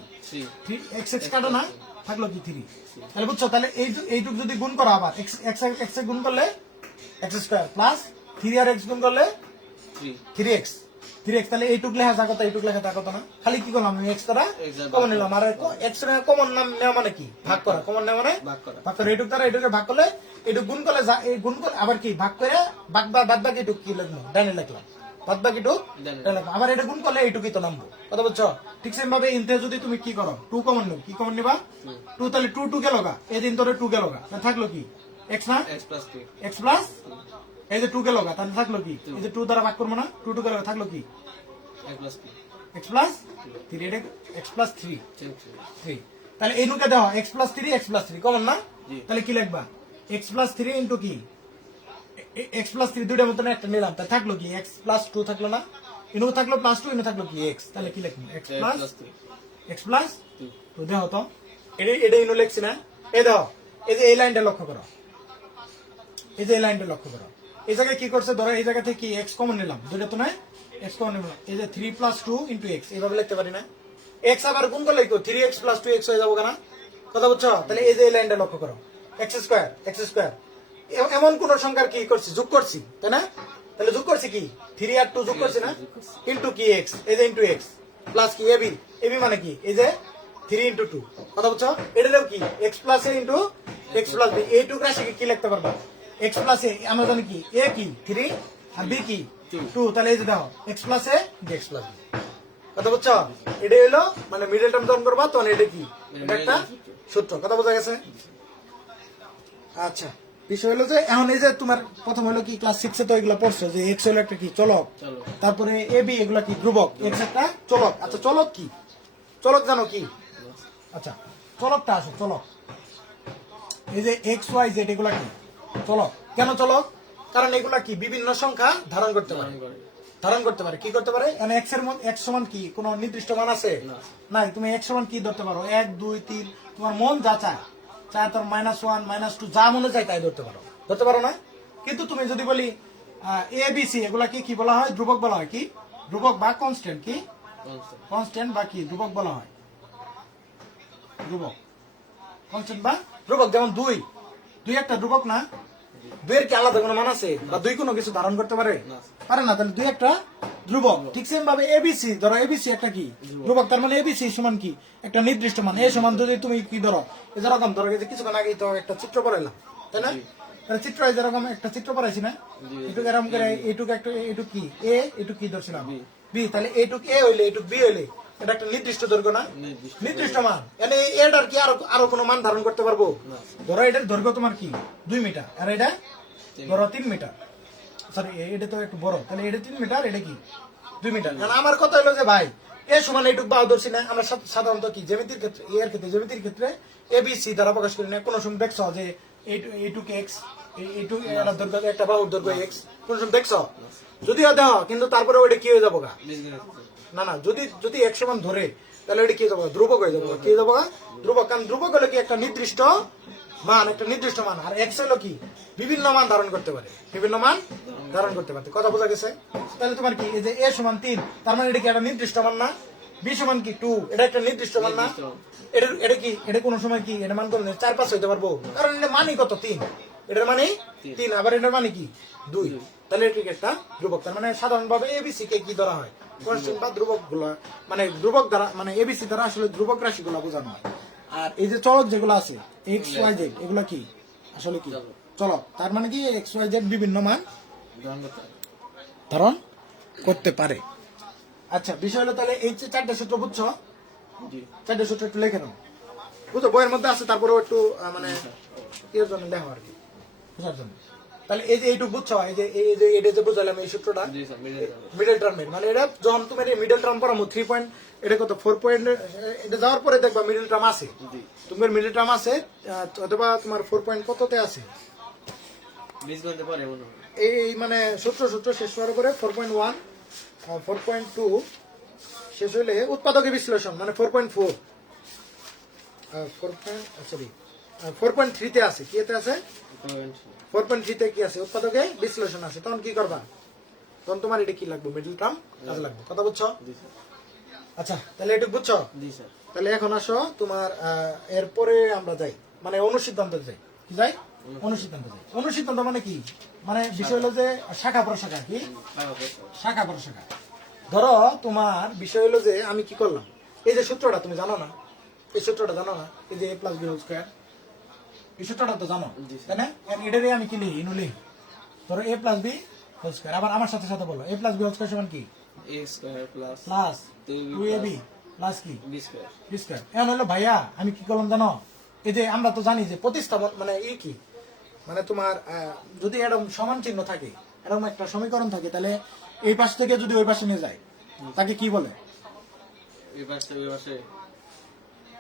3, x কাটো না, থাকলো কি 3। তাহলে বুঝছো? তাহলে এইটুক যদি গুণ করো, আবার x গুণ করলে x স্কয়ার প্লাস 3 আর x গুণ করলে 3x, তাহলে এইটুক লেখা থাকো, এইটুক লেখা থাকো না, খালি কি করলাম, আমি x দ্বারা কমন নিলাম। আর x এর কমন নাম নেওয়া মানে কি, ভাগ করা, কমন নেওয়া মানে ভাগ করা। এইটুক দ্বারা এইটুকে ভাগ করলে, এইটুক গুণ করলে এই গুণ করে আবার কি ভাগ করে বাদ বাকি টুক কি লিখলাম, ডানে লিখলাম, বাদ বাকি টুক লিখলাম, আবার এটা গুণ করলে এইটুকুই তো নামবো, কথা বুঝছো? ঠিক সেম ভাবে ইনতে যদি তুমি কি করো, 2 কমন নেব, কি কমন নিবা 2, তাহলে 2 গেল গা, এই দিন তোরে 2 গেল গা, থাকলো কি x না, x প্লাস এই যে 2 গেল গা, তাহলে থাকলো কি, এই যে 2 দ্বারা ভাগ করবো না, 2 গেল গা, থাকলো কি A plus P. X plus three, এটা x plus three Check. Three. তাহলে এই নুকে দেওয়া এক্স প্লাস থ্রি কমন না? জি। তাহলে কি লিখবা? এক্স প্লাস থ্রি ইন্টু কি এক্স প্লাস থ্রি, দুইটার মতন একটা নিলাম, তাই থাকলো কি এক্স প্লাস টু থাকলো না, ইনু থাকলো প্লাস টু, ইনু থাকলো কি এক্স, তাহলে কি লিখবো? X A plus plus 2. X plus 2. তো দেখো তো, এটা ইনু লিখছি না? এই দেখো, এই যে এই লাইনটা লক্ষ্য করো, এই যে এই লাইনটা লক্ষ্য করো, এই জায়গায় কি করছে, ধরো এই জায়গা থেকে কি এক্স কমন নিলাম, দুইটা তো নয়, এক্স কমন নিলাম, এই যে three plus two into X, এইভাবে লিখতে পারি না? এক্স আবার গুণ করলে three X plus two X হয়ে যাবো কেনা? কথা বুঝছো? তাহলে এই যে এই লাইনটা লক্ষ্য করো, এক্স স্কোয়ার এমন কোন সংখ্যার কি করছি, যোগ করছি, তাই না? তাহলে যোগ করছি কি, থ্রি আর টু যোগ করছি না, ইন্টু কি এক্স, এই যে ইন্টু এক্স প্লাস কি এবি, এবি মানে কি, এই যে থ্রি ইন্টু টু, কথা বুঝছো? এটাও কি x plus a into x plus B, এইটুকু রাশিকে কি লিখতে পারবা? এক্স প্লাস এ, আমরা জানি কি এ কি থ্রি আর বি কি টু, তাহলে এই যে দেখো এক্স প্লাস এ এক্স প্লাস বি, কথা বুঝছো? এটা হলো মানে মিডল টার্ম যখন করবা তখন এটা কি, এটা একটা সূত্র, কথা বোঝা গেছে? আচ্ছা, বিষয় হলো যে এখন এই যে তোমার প্রথম হলো কি ক্লাস 6 এ তো এগুলো পড়ছো যে এক্স হলো একটা কি চলক, চলো। তারপরে এ বি এগুলা কি ধ্রুবক, এক্স একটা চলক। আচ্ছা চলক কি, চলক জানো কি? আচ্ছা চলকটা আসো, চলক এই যে এক্স ওয়াই জেড এগুলা কি চলক। কেন চলক? কারণ এগুলা কি বিভিন্ন সংখ্যা ধারণ করতে পারে, ধারণ করতে পারে, কি করতে পারে? মানে এক্স এর মধ্যে এক্স সমান কি কোনো নির্দিষ্ট মান আছে? না। নাই, তুমি এক্স সমান কি ধরতে পারো, 1 2 3, তোমার মন যা চায়, চায় তোর -1 -2 যা মনে চায় তাই ধরতে পারো না? কিন্তু তুমি যদি বলি এ বি সি এগুলা কি বলা হয়? ধ্রুবক বলা হয়, কি ধ্রুবক বা কনস্ট্যান্ট, কি Constant. কনস্ট্যান্ট বা কি ধ্রুবক বলা হয়, ধ্রুবক কনস্ট্যান্ট বা ধ্রুবক। যেমন দুই একটা ধ্রুবক না? দুইয়ের কি আলাদা কোনো মান আছে, বা দুই কোনো কিছু ধারণ করতে পারে? না। পারে না, তাহলে দুই একটা ধ্রুবক। ঠিক সেম ভাবে এবিসি, ধরো এবিসি একটা কি ধ্রুবক, তার মানে এবিসি সমান কি একটা নির্দিষ্ট মান, এ সমান যদি তুমি কি ধরো, এই যেরকম ধরো এই যে কিছুক্ষণ আগে তো একটা চিত্র পড়াইলাম, তাই না? তাহলে চিত্র এই যেরকম একটা চিত্র পড়াইছি না, এটুকু এরকম করে, এইটুকু একটা, এইটুকু কি এ, এইটুকু কি ধরছিলাম বি, তাহলে এইটুকু এ হইলে এইটুকু বি হইলে এটা একটা নির্দিষ্ট দৈর্ঘ্য না, নির্দিষ্ট নির্দিষ্ট মান। মানে এটার কি আরো কোনো মান ধারণ করতে পারবো? ধরো এটার দৈর্ঘ্য তোমার কি 2 মিটার, আর এটা ধরো 3 মিটার, সরি এটা তো একটু বড়, তাহলে এটা 3 মিটার, এটা কি 2 মিটার। কারণ আমার কথা হলো যে ভাই এ সমান এইটুক বাহু ধরছি না, আমরা সাধারণত কি জ্যামিতির ক্ষেত্রে, এর ক্ষেত্রে জ্যামিতির ক্ষেত্রে এবিসি দ্বারা প্রকাশ করি না। কোনো সময় দেখছো যে এইটুক এক্স, এইটুক দৈর্ঘ্য একটা বাহুর দৈর্ঘ্য এক্স, কোন সময় দেখছো? যদিও দেহ, কিন্তু তারপরে ওইটা কি হয়ে যাবো গা? না যদি এক সমান ধরে তাহলে ওইটা কি হয়ে যাবো? ধ্রুবক হয়ে যাবো। কি হয়ে যাবো? ধ্রুবক। কারণ ধ্রুবক হলো কি একটা নির্দিষ্ট মান, একটা নির্দিষ্ট মান, আর এক্স হলো কি বিভিন্ন মান ধারণ করতে পারে, বিভিন্ন মান ধারণ করতে পারে। কথা বোঝা গেছে? তাহলে তোমার কি এই যে এ সমান 3, তার মানে এটা কি একটা নির্দিষ্ট মান না? বি সমান কি 2, এটা একটা নির্দিষ্ট মান না? এটা কি, এটা কোন সময় কি এটা মান করলে 4 5 হইতে পারবো? কারণ এটা মানই কত 3, এটার মানে 3, আবার এটার মানে কি 2, তাহলে এটা কি একটা ধ্রুবক। তার মানে সাধারণভাবে এবিসি কে কি ধরা হয়? কনস্ট্যান্ট বা ধ্রুবক গুলো, মানে ধ্রুবক দ্বারা, মানে এবিসি দ্বারা আসলে ধ্রুবক রাশি গুলো বোঝানো হয়। আর এই যে চলক যেগুলো আছে এক্স ওয়াই জেড, এগুলো কি আসলে কি চলক। তার মানে কি এক্স ওয়াই জেড বিভিন্ন মান ধারণ করতে পারে। আচ্ছা, বিষয় হলো তাহলে এই যে 4টা সূত্র বুঝছো? 4টা সূত্র একটু লিখে নাও, বুঝো বইয়ের মধ্যে আছে, তারপরেও একটু মানে এর জন্য লেখো আর কি, বুঝার জন্য। তাহলে এই যে এইটুকু বুঝছো, এই যে এটা যে বুঝালাম এই সূত্রটা মিডল টার্মের, মানে এটা যখন তুমি মিডল টার্ম পড়ামো 3 পয়েন্ট, এটা কত 4 পয়েন্ট, এটা যাওয়ার পরে দেখবা মিডল টার্ম আছে, তোমার মিডল টার্ম আছে, অথবা তোমার 4 পয়েন্ট কততে আছে, এই মানে সূত্র শেষ হওয়ার পরে 4.1 4.2 শেষ হইলে উৎপাদকের বিশ্লেষণ, মানে 4.4 সরি 4.3 তে আছে, কি এতে আছে 4.3 তে কি আছে, উৎপাদকে বিশ্লেষণ আছে। তখন কি করবা? তখন তোমার এটা কি লাগবে, মিডল টার্ম কাজে লাগবে। কথা বুঝছো? আচ্ছা, তাহলে এটা বুঝছো? তাহলে এখন আসো তোমার এরপরে আমরা যাই, মানে অনুসিদ্ধান্তে যাই। কি যাই? অনুসিদ্ধান্তে যাই। অনুসিদ্ধান্ত মানে কি? মানে বিষয় হলো যে শাখা প্রশাখা, কি শাখা প্রশাখা। ধরো তোমার বিষয় হলো যে আমি কি করলাম, এই যে সূত্রটা তুমি জানো না, এই সূত্রটা জানো না, এই যে a plus B whole square, এই সূত্রটা তো জানো, তাই না? এটারে আমি কি লিখি, লিখি ধরো a plus B whole square. আবার আমার সাথে সাথে বলো, a plus B whole square সমান কি? a square plus plus 2ab plus কি b স্কয়ার। B square. এখন হলো ভাইয়া আমি কি করলাম জানো, এই যে আমরা তো জানি যে প্রতিস্থাপন মানে কি, মানে তোমার যদি এরকম সমান চিহ্ন থাকে, এরকম একটা সমীকরণ থাকে, তাহলে এই পাশ থেকে যদি ওই পাশে নিয়ে যায়, তাকে কি বলে? এই পাশে ওই পাশে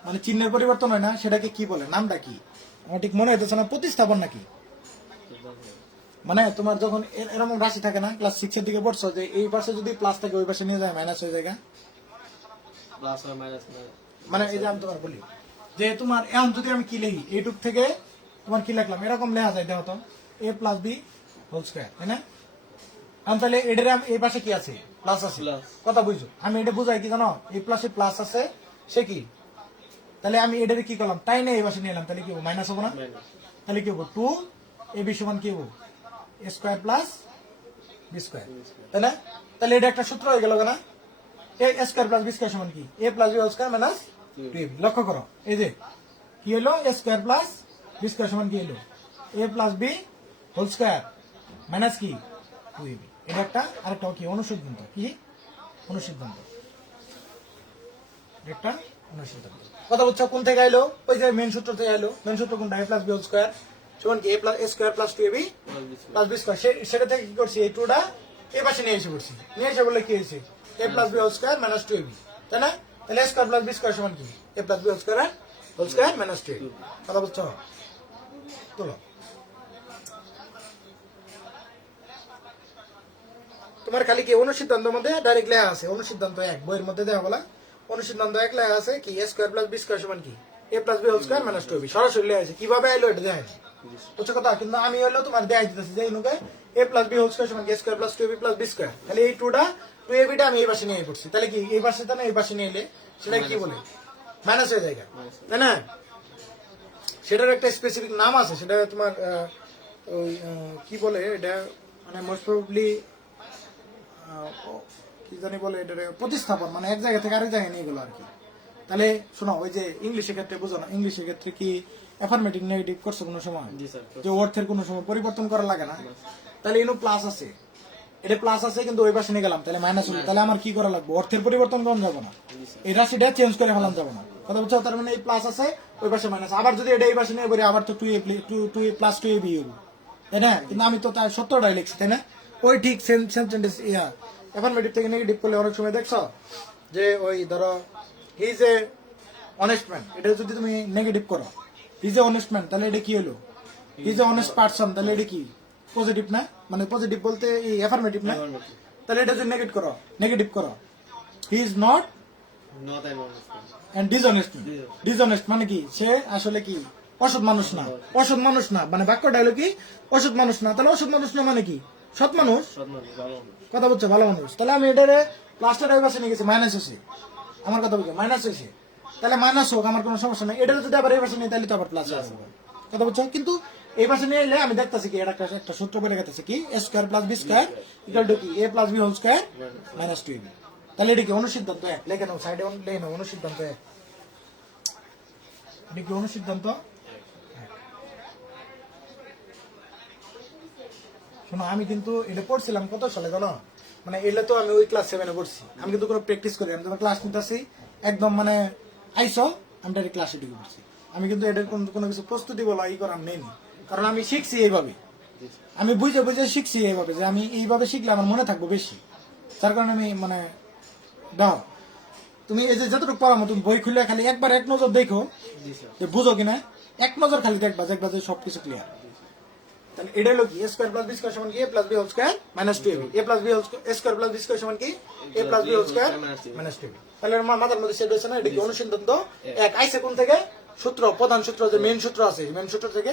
মানে চিহ্নের পরিবর্তন হয় না, সেটাকে কি বলে, নামটা কি? আমার ঠিক মনে হইতেছে না, প্রতিস্থাপন নাকি? মানে তোমার যখন এরকম রাশি থাকে না, ক্লাস 6 এর দিকে পড়ছো যে এই পাশে যদি প্লাস থাকে ওই পাশে নিয়ে যায় মাইনাস হয়ে যায়। প্লাস আর মাইনাস মানে এই যে আমি তোমার বলি যে তোমার এখন যদি আমি কি লিখি, এইটুক থেকে তোমার কি লিখলাম, এরকম লেখা যায় দেখো তো, a plus B whole square, তাই না? এখন তাহলে এটার এই পাশে কি আছে, প্লাস আছে, Plus. কথা বুঝছো? আমি এটা বুঝাই কি জানো, এই প্লাসে প্লাস আছে, সে কি, তাহলে আমি এটারে কি করলাম, তাই না এই পাশে নিয়ে এলাম, তাহলে কি হবো, মাইনাস হবো না? মাইনাস তাহলে কি হবো, 2ab সমান কি হবো, a square plus B square, তাই না? তাহলে এটা একটা সূত্র হয়ে গেল না, a square plus B square সমান কি, a plus B whole square minus 2ab। লক্ষ্য করো এই যে কি হলো, a square plus B square সমান কি হলো, a plus B whole square minus কি 2ab। এটা একটা আরেকটা কি অনুসিদ্ধান্ত, কি অনুসিদ্ধান্ত, একটা অনুসিদ্ধান্ত। কথা বলছো কোন থেকে আইলো, ওই যে মেন সূত্র থেকে আইলো। মেন সূত্র কোনটা, a plus B whole square সমান কি a plus a square plus 2ab plus B square. সেটা থেকে কি করছি, এই 2টা এই পাশে নিয়ে এসে করছি, নিয়ে এসে বলে কি হয়েছে, a plus B whole square minus 2ab, তাই না? তাহলে a square plus B square সমান কি, a plus B whole square minus 2ab। কথা বলছো, তোলো। তোমার খালি কি অনুসিদ্ধান্তের মধ্যে ডাইরেক্ট লেখা আছে, অনুসিদ্ধান্ত 1 বইয়ের মধ্যে দেওয়া বলা, অনুসিদ্ধান্ত 1 লেখা আছে কি a square plus B square সমান কি a plus B whole square minus 2ab, সরাসরি লেখা আছে। কিভাবে আইলো এটা দেখায় বুঝছো কথা, কিন্তু আমি হলো তোমার দেখাই দিতেছি যে ইনুকে a plus B whole square সমান কি a square plus 2ab plus B square. তাহলে এই 2ab টা আমি এই পাশে নিয়ে পড়ছি, তাহলে কি এই পাশে তাহলে এই পাশে নিয়ে এলে সেটা কি বলে, মাইনাস হয়ে যায়, তাই না? সেটার একটা স্পেসিফিক নাম আছে, সেটা তোমার ওই কি বলে এটা, মানে মোস্ট প্রবাবলি কি জানি বলে, এটা প্রতিস্থাপন, মানে এক জায়গা থেকে আরেক জায়গায় নিয়ে গেলো আর কি। তাহলে শোনো, ওই যে ইংলিশের ক্ষেত্রে বুঝো না, ইংলিশের ক্ষেত্রে কি অ্যাফার্মেটিভ নেগেটিভ করছো কোনো সময়, জি স্যার যে অর্থের কোনো সময় পরিবর্তন করা লাগে না। তাহলে ইনো প্লাস আছে, এটা প্লাস আছে কিন্তু ওই পাশে নিয়ে গেলাম, তাহলে মাইনাস হলো, তাহলে আমার কি করা লাগবে, অর্থের পরিবর্তন করা যাবে না, এই রাশিটা চেঞ্জ করে ফেলাম যাবে না। কথা বুঝছো, তার মানে এই প্লাস আছে ওই পাশে মাইনাস, আবার যদি এটা এই পাশে নিয়ে বলি আবার তো 2a প্লাস 2ab হবো, তাই না? কিন্তু আমি তো তার সত্যটাই লিখছি, তাই না? ওই ঠিক সেন্টেন্স ইয়া অ্যাফার্মেটিভ থেকে নেগেটিভ করলে অনেক সময় দেখছো যে ওই ধরো he is a honest man, এটা যদি তুমি নেগেটিভ করো, he is a honest man, তাহলে এটা কি হলো, he is a honest person, তাহলে এটা কি পজিটিভ না, মানে পজিটিভ বলতে এই অ্যাফার্মেটিভ না। তাহলে এটা যদি নেগেটিভ করো he is not not an honest and dishonest মানে কি, সে আসলে কি অসৎ মানুষ না, অসৎ মানুষ না, মানে বাক্যটা হলো কি অসৎ মানুষ না। তাহলে অসৎ মানুষ না মানে কি, সৎ মানুষ, ভালো কথা বলছে ভালো মানুষ। তাহলে আমি এটারে প্লাসটা এই পাশে নিয়ে গেছি, মাইনাস হয়েছে, আমার কথা বলছে মাইনাস হয়েছে, তাহলে মাইনাস হোক, আমার কোনো সমস্যা নেই। এটা যদি আবার এই পাশে নিই তাহলে তো আবার প্লাস আসবে, কথা বলছো। কিন্তু এই পাশে নিয়ে এলে আমি দেখতেছি কি এটা একটা সূত্র বেড়ে গেছে কি a square plus B square equal to কি a plus B whole square minus 2ab। তাহলে এটা কি অনুসিদ্ধান্ত 1, লেখে নাও সাইডে, লেখে নাও অনুসিদ্ধান্ত 1, এটা কি অনুসিদ্ধান্ত। শোনো, আমি কিন্তু এটা পড়ছিলাম কত সালে জানো, মানে এটা তো আমি ওই ক্লাস 7 এ পড়ছি, আমি কিন্তু কোনো প্র্যাকটিস করি, আমি তোমার ক্লাস নিতেছি একদম, মানে আইসো আমি ডাইরেক্ট ক্লাসে ঢুকে পড়ছি। আমি কিন্তু এটার কোনো কিছু প্রস্তুতি বলা ই করার নেই, কারণ আমি শিখছি এইভাবে, আমি বুঝে বুঝে শিখছি এইভাবে, যে আমি এইভাবে শিখলে আমার মনে থাকবো বেশি, তার কারণে আমি মানে দাও তুমি এই যে যতটুকু পড়ামো তুমি বই খুলে খালি একবার এক নজর দেখো যে বুঝো কিনা, এক নজর খালি দেখবা যে সবকিছু ক্লিয়ার। তাহলে এটা হলো কি a square plus B square সমান কি a plus B whole square minus 2ab, a plus B whole square plus B square সমান কি a plus B whole square minus 2ab। তাহলে আমার মাথার মধ্যে সেট হয়েছে না, এটা কি অনুসিদ্ধান্ত 1 আইছে কোন থেকে, সূত্র, প্রধান সূত্র, যে মেইন সূত্র আছে, মেইন সূত্র থেকে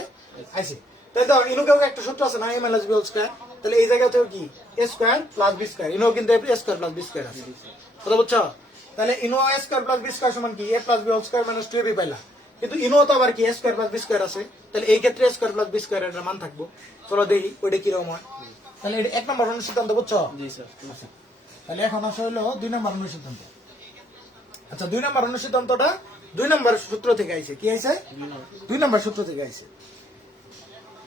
আইছে। তাই তো ইনুকেও একটা সূত্র আছে না, a minus B whole square, তাহলে এই জায়গাতেও কি a square plus B square, ইনুও কিন্তু a square plus B square আছে, কথা বুঝছো। তাহলে ইনু a square plus B square সমান কি a plus B whole square minus 2ab পাইলা, কিন্তু ইনো তো আবার কি a square plus B square আছে, তাহলে এই ক্ষেত্রে a square plus B square এর মান থাকবো। চলো দেখি ওইটা কি রকম হয়। তাহলে এটা 1 নম্বর অনুসিদ্ধান্ত, বুঝছো। জি স্যার তাহলে এখন আসা হলো 2 নম্বর অনুসিদ্ধান্ত। আচ্ছা 2 নম্বর অনুসিদ্ধান্তটা 2 নম্বর সূত্র থেকে আইছে, কি আইছে 2 নম্বর সূত্র থেকে আইছে।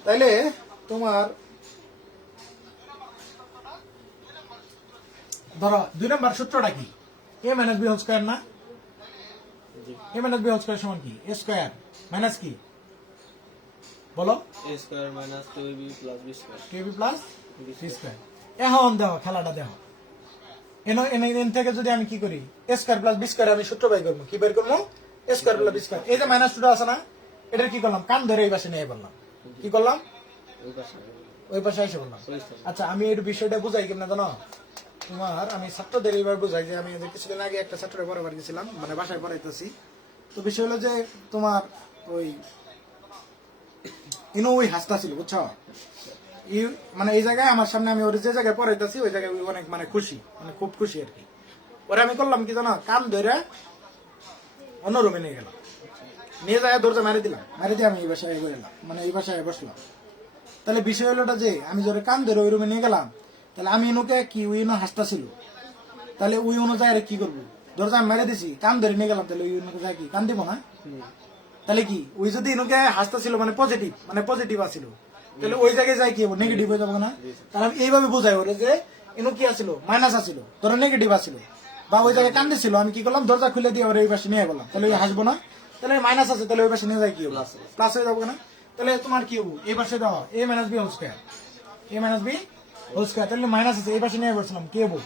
তাইলে তোমার ধরো 2 নম্বর সূত্রটা কি, a minus B whole square না, a minus B whole square সমান কি a স্কয়ার মাইনাস কি বলো, a square minus 2ab plus b square 2ab plus B square. এখন দেখো খেলাটা দেখো, এন থেকে যদি আমি কি করি এ স্কয়ার প্লাস বি স্কয়ার আমি সূত্র বাই করবো কি বের করবো a square plus B square এই যে মাইনাস টুটা আছে না এটা কি করলাম কান ধরে এই পাশে নিয়ে বললাম কি করলাম ওই পাশে ওই পাশে এসে বললাম ওই স্থানে। আচ্ছা আমি এই বিষয়টা বুঝাই কেমন জানো তোমার আমি ছাত্রদের এবার বুঝাই যে আমি যে কিছুদিন আগে একটা ছাত্রের পড়াবার গেছিলাম মানে বাসায় পড়াইতেছি তো বিষয় হলো যে তোমার ওই ওই হাসতা ছিল বুঝছো মানে এই জায়গায় আমার সামনে আমি ওর যে জায়গায় পড়াইতেছি ওই জায়গায় ওই অনেক মানে খুশি মানে খুব খুশি আর কি ওরা আমি করলাম কি জানো কান ধরে অন্য রুমে নিয়ে গেলাম নিয়ে যায় দরজা মারি দিলাম মারি দিয়ে আমি এই বাসায় বেরোলাম মানে এই বাসায় বসলাম তাহলে বিষয় হলোটা যে আমি ধরে কান ধরে ওই রুমে নিয়ে গেলাম তাহলে আমি ইনুকে কি ওই ইনো হাসতা ছিল তাহলে ওই অনুযায়ী আর কি করবো দরজা আমি মেরে দিছি কান ধরে নিয়ে গেলাম তাহলে ওই ইনুকে যায় কি কান দিব না তাহলে কি ওই যদি ইনুকে হাসতা ছিল মানে পজিটিভ আছিল তাহলে ওই জায়গায় যায় কি হবো নেগেটিভ হয়ে যাবো না তাহলে আমি এইভাবে বোঝাই ওরে যে ইনু কি আছিল মাইনাস আছিল ধরো নেগেটিভ আছিল বা ওই জায়গায় কান্দে ছিল আমি কি করলাম দরজা খুলে দিয়ে ওর ওই পাশে নিয়ে গেলাম তাহলে ওই হাসবো না তাহলে মাইনাস আছে তাহলে ওই পাশে নিয়ে যায় কি হবো প্লাস হয়ে যাবো না তাহলে তোমার কি হবো এই পাশে দাও এ মাইনাস বি হোল স্কয়ার এ মাইনাস বি হোল স্কয়ার তাহলে মাইনাস আছে এই পাশে নিয়ে বলছিলাম কি হবো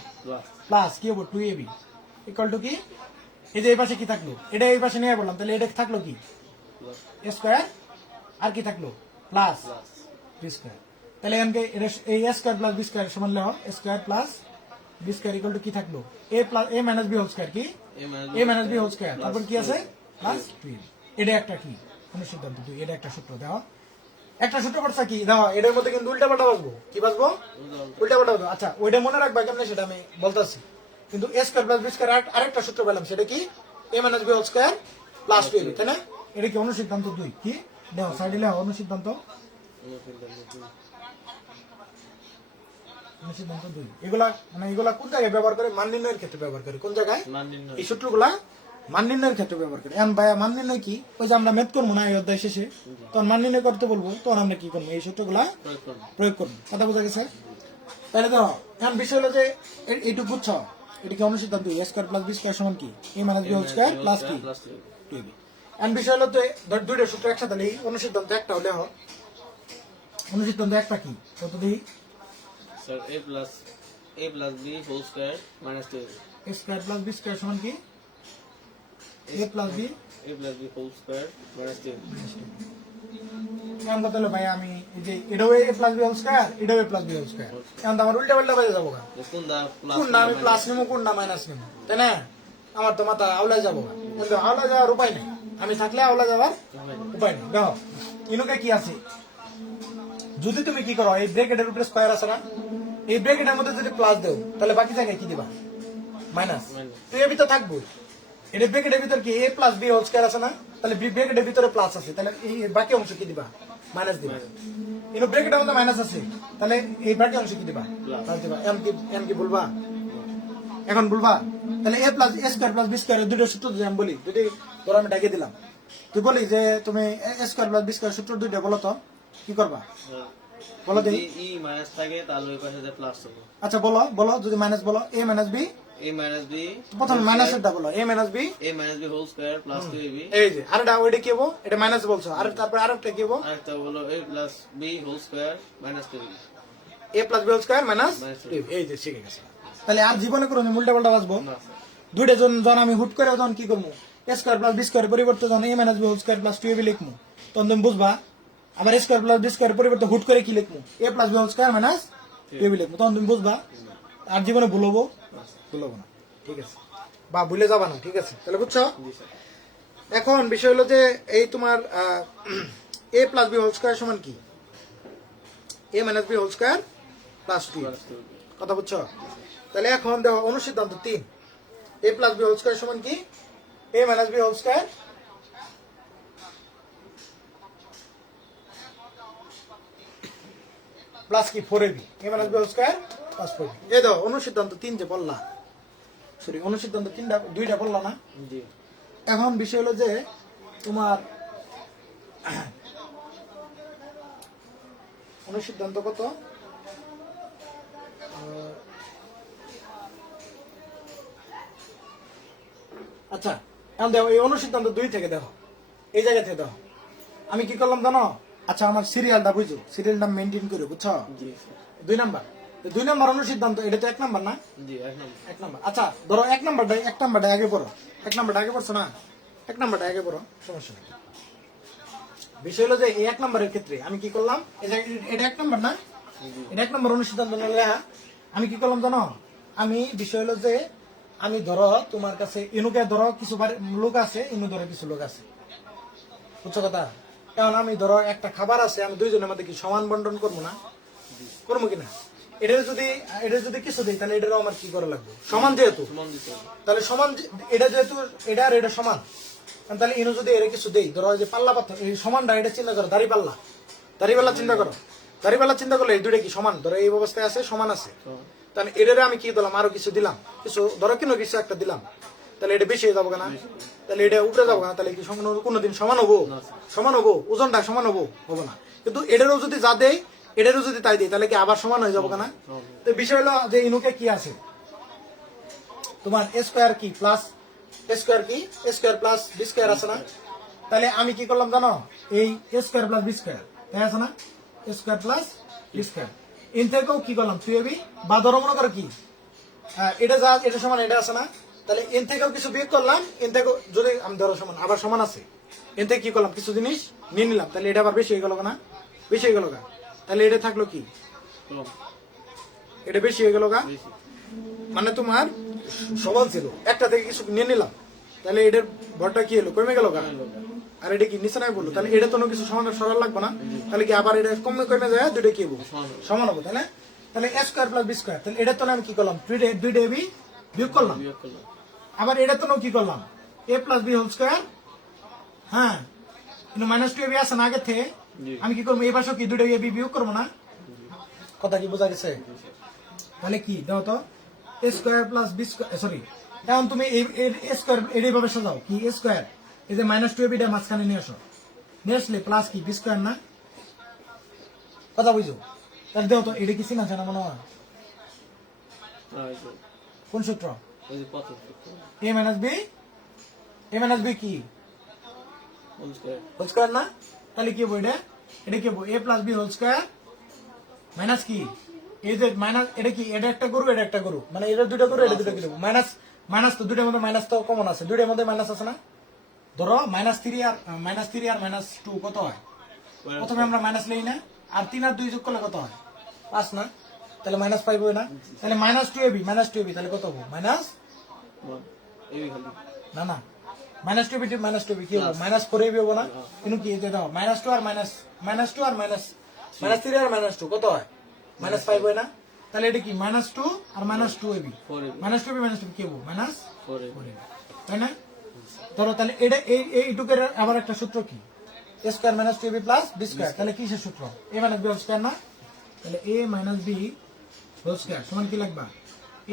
প্লাস কি হবো 2ab ইকুয়াল টু কি এই যে এই পাশে কি থাকলো এটা এই পাশে নিয়ে বললাম তাহলে এটা থাকলো কি এ স্কয়ার আর কি থাকলো প্লাস বি স্কয়ার তাহলে এখানকে এই a square plus B square সমান লেখো a square plus B square equal to কি থাকলো a plus a minus B whole square কি a minus B whole square তারপর কি আছে প্লাস 2 এটা একটা কি কোন সিদ্ধান্ত তুই এটা একটা সূত্র দাও একটা সূত্র করছে কি দাও এটার মধ্যে কিন্তু উল্টা পাল্টা বাসবো কি বাসবো উল্টা পাল্টা বাসবো আচ্ছা ওইটা মনে রাখবা কেমনে সেটা আমি বলতাছি কিন্তু a square plus B square আরেকটা সূত্র পেলাম সেটা কি a minus B whole square plus 2 তাই না এটা কি অনুসিদ্ধান্ত 2 কি দাও সাইডে লেখো অনুসিদ্ধান্ত অনুসিদ্ধান্ত 2 এগুলা মানে এগুলা কোন জায়গায় ব্যবহার করে মান নির্ণয়ের ক্ষেত্রে ব্যবহার করে কোন জায়গায় এই সূত্রগুলা মান নির্ণয়ের ক্ষেত্রে ব্যবহার করে এখন ভাইয়া মান নির্ণয় কি ওই যে আমরা ম্যাথ করবো না এই অধ্যায় শেষে তখন মান নির্ণয় করতে বলবো তখন আমরা কি করবো এই সূত্রগুলা প্রয়োগ করবো কথা বোঝা গেছে তাহলে তো এখন বিষয় হলো যে এইটুকু বুঝছো এটা কি অনুসিদ্ধান্ত a square plus B square সমান কি a minus B whole square plus কি 2b এখন বিষয় হলো তো দুইটা সূত্র একসাথে নেই অনুসিদ্ধান্ত একটা হলে হয় অনুসিদ্ধান্ত একটা কি কত দিই sir a plus b whole square minus 2 a square plus B square সমান কি a plus b a plus b whole square minus 2 এখন কথা হলো ভাই আমি এই যে এটাও এ প্লাস বি হোল স্কয়ার এটাও এ প্লাস বি হোল স্কয়ার এখন তো আমার উল্টা পাল্টা বাজে যাবো গা কোনটা প্লাস কোনটা আমি প্লাস নিবো কোনটা মাইনাস নিবো তাই না আমার তো মাথা আওলায় যাবো গা কিন্তু আওলায় যাওয়ার উপায় নেই আমি থাকলে আওলায় যাওয়ার উপায় নেই দেখো ইনুকে কি আছে যদি তুমি কি করো এই ব্র্যাকেটের উপরে স্কয়ার আছে না এই ব্র্যাকেটের মধ্যে যদি প্লাস দাও তাহলে বাকি জায়গায় কি দিবা মাইনাস তো এর ভিতর থাকবো এটা ব্র্যাকেটের ভিতর কি a plus B whole square আছে না তাহলে ব্র্যাকেটের ভিতরে প্লাস আছে তাহলে এই বাকি অংশ কি দিবা মাইনাস দিবা ইনো ব্র্যাকেটের মধ্যে মাইনাস আছে তাহলে এই বাকি অংশ কি দিবা প্লাস দিবা এম কি বলবা এখন বলবা তাহলে a plus A square plus B square দুটো সূত্র যদি আমি বলি যদি ধরো আমি ডাকে দিলাম তুই বলি যে তুমি এ স্কয়ার প্লাস বি স্কয়ার সূত্র দুইটা বলো তো কি করবা বলো দেখি ই মাইনাস থাকে তাহলে ওই পাশে যে প্লাস হবে আচ্ছা বলো যদি মাইনাস বলো a minus B a minus b প্রথম মাইনাসেরটা বলো a minus B a minus b whole square plus 2ab এই যে আরেকটা ওইটা কি হবো এটা মাইনাস বলছো আর তারপর আরেকটা কি হবো আরেকটা হলো a plus b whole square minus 2ab a plus B whole square minus Minus 2 এই যে শিখে গেছে তাহলে আর জীবনে কোনো উল্টা পাল্টা বাসবো না স্যার দুইটা জন আমি হুট করে যখন কি করবো a square plus B square পরিবর্তে যখন a minus B whole square plus 2ab লিখবো তখন তুমি বুঝবা আবার a square plus B square পরিবর্তে হুট করে কি লিখবো a plus B whole square minus 2ab লিখবো তখন তুমি বুঝবা আর জীবনে ভুলবো না ঠিক আছে বা ভুলে যাবা না ঠিক আছে তাহলে বুঝছো জি স্যার এখন বিষয় হলো যে এই তোমার a plus B whole square সমান কি a minus B whole square plus 2 plus 2ab কথা বুঝছো তাহলে এখন দেখো অনুসিদ্ধান্ত 3 a plus B whole square সমান কি a minus B whole square plus কি 4ab a minus B whole square plus 4ab এই দাও অনুসিদ্ধান্ত 3 যে বললা সরি অনুসিদ্ধান্ত 2টা বললা না জি এখন বিষয় হলো যে তোমার অনুসিদ্ধান্ত কত আচ্ছা এখন দেখো এই অনুসিদ্ধান্ত 2 থেকে দেখো এই জায়গা থেকে দেখো আমি কি করলাম জানো আচ্ছা আমার সিরিয়ালটা বুঝো সিরিয়ালটা মেনটেন করে বুঝছো জি স্যার 2 নাম্বার 2 নম্বর অনুসিদ্ধান্ত, এটা তো 1 নম্বর না? জি 1 নম্বর। 1 নম্বর। আচ্ছা ধরো 1 নম্বরটা আগে পড়ো। 1 নম্বরটা আগে পড়ছো না? 1 নম্বরটা আগে পড়ো, সমস্যা নেই। বিষয় হলো যে এই 1 নম্বরের ক্ষেত্রে আমি কি করলাম, এটা 1 নম্বর না, এটা 1 নম্বর অনুসিদ্ধান্ত লেখা। আমি কি করলাম জানো, আমি বিষয় হলো যে আমি ধরো তোমার কাছে ইনুকে ধরো কিছু লোক আছে, ইনু ধরো কিছু লোক আছে, বুঝছো কথা? কারণ আমি ধরো একটা খাবার আছে, আমি দুইজনের মধ্যে কি সমান বন্টন করবো না? করবো কিনা? এটা যদি কিছু দিই তাহলে এটারও আমার কি করা লাগবে, সমান যেহেতু, সমান দিতে হবে। তাহলে সমান এটা যেহেতু এটা আর এটা সমান, তাহলে ইনু যদি এর কিছু দেই, ধরো যে পাল্লা পাথর, এই সমানটা এটা চিন্তা করো, দাড়িপাল্লা চিন্তা করো, দাড়িপাল্লা চিন্তা করলে এই দুইটা কি সমান, ধরো এই অবস্থায় আছে, সমান আছে, তাহলে এটারে আমি কি দিলাম, আরো কিছু দিলাম, কিছু ধরো কিছু একটা দিলাম, তাহলে এটা বেশি হয়ে যাবো না? তাহলে এটা উপরে যাবো না? তাহলে কি কোনোদিন সমান হবো? সমান হবো? ওজনটা সমান হবো? হবো না। কিন্তু এটারও যদি যা দেয়, এটারও যদি তাই দিই, তাহলে কি আবার সমান হয়ে যাবো না? তো বিষয় হলো যে ইনুকে কি আছে, তোমার এ স্কোয়ার কি প্লাস এ স্কোয়ার কি a square plus b square আছে না? তাহলে আমি কি করলাম জানো, এই a square plus b square তাই আছে না, a square plus b square, ইন থেকেও কি করলাম 2ab, বা ধরো মনে করো কি এটা যা এটা সমান এটা আছে না, তাহলে এন থেকেও কিছু বিয়োগ করলাম, এন থেকেও যদি আমি ধরো সমান আবার সমান আছে, এন থেকে কি করলাম কিছু জিনিস নিয়ে নিলাম, তাহলে এটা আবার বেশি হয়ে গেল না? বেশি হয়ে গেল গা? তাহলে এটা থাকলো কি, কম। এটা বেশি হয়ে গেল গা? বেশি। মানে তোমার সমান ছিল, একটা থেকে কিছু নিয়ে নিলাম, তাহলে এটার ভরটা কি হলো, কমে গেল গা? আর এটা কি নিচে নাই বললো, তাহলে এটা তো কিছু সমান সরল লাগবে না? তাহলে কি আবার এটা কমে কমে যায়, দুইটা কি হবো, সমান হবো, তাই না? তাহলে এ স্কোয়ার প্লাস বি স্কোয়ার, তাহলে এটা তো আমি কি করলাম, দুইটা এবি বিয়োগ করলাম, বিয়োগ করলাম। আবার এটা তো কি করলাম, এ প্লাস বি হোল স্কোয়ার, হ্যাঁ কিন্তু মাইনাস 2ab আছে না আগে থেকে, জি। আমি কি করবো এই পাশে কি দুইটা এবি বিয়োগ করবো না? কথা কি বোঝা গেছে? তাহলে কি দাও তো, a square plus b square, sorry, এখন তুমি এ স্কোয়ার এইভাবে সাজাও, কি এ স্কোয়ার, এই যে মাইনাস 2ab টা মাঝখানে নিয়ে আসো, নিয়ে আসলে প্লাস কি বি স্কোয়ার না? কথা বুঝো? তাহলে দাও তো, এটা কি চিনা জানা মনে হয়? এই যে কোন সূত্র? এই যে প্রথম সূত্র। এ মাইনাস বি কি হোল স্কয়ার। হোল স্কোয়ার না? তাহলে কি হবো এটা, এটা কি হবো a plus B whole square minus কি, এই যে মাইনাস, এটা কি, এটা একটা গরু, এটা একটা গরু, মানে এটা দুইটা গরু, এটা দুইটা গরু, মাইনাস মাইনাস তো দুইটার মধ্যে মাইনাস তো কমন আছে, দুইটার মধ্যে মাইনাস আছে না? ধরো -3 আর -2 কত হয়? প্রথমে আমরা মাইনাস লই না, আর 3 আর 2 যোগ করলে কত হয়? 5 না? তাহলে -5 হয় না? তাহলে -2ab তাহলে কত হবে? Minus, one. এই খালি। না না, -2ab কি হবে? -4ab হবে না? কিন্তু কি এটা দাও, -2 আর -2 আর -3 আর -2 কত হয়? -5 হয় না? তাহলে এটা কি -2 আর -2ab, 4ab। -2ab কি হবে? -4ab, 4ab। তাই না? ধরো তাহলে এটা এইটুকের আবার একটা সূত্র কি, a square minus 2ab plus b square, তাহলে কিসের সূত্র, a minus b whole square না? তাহলে a minus b whole square সমান কি লিখবা,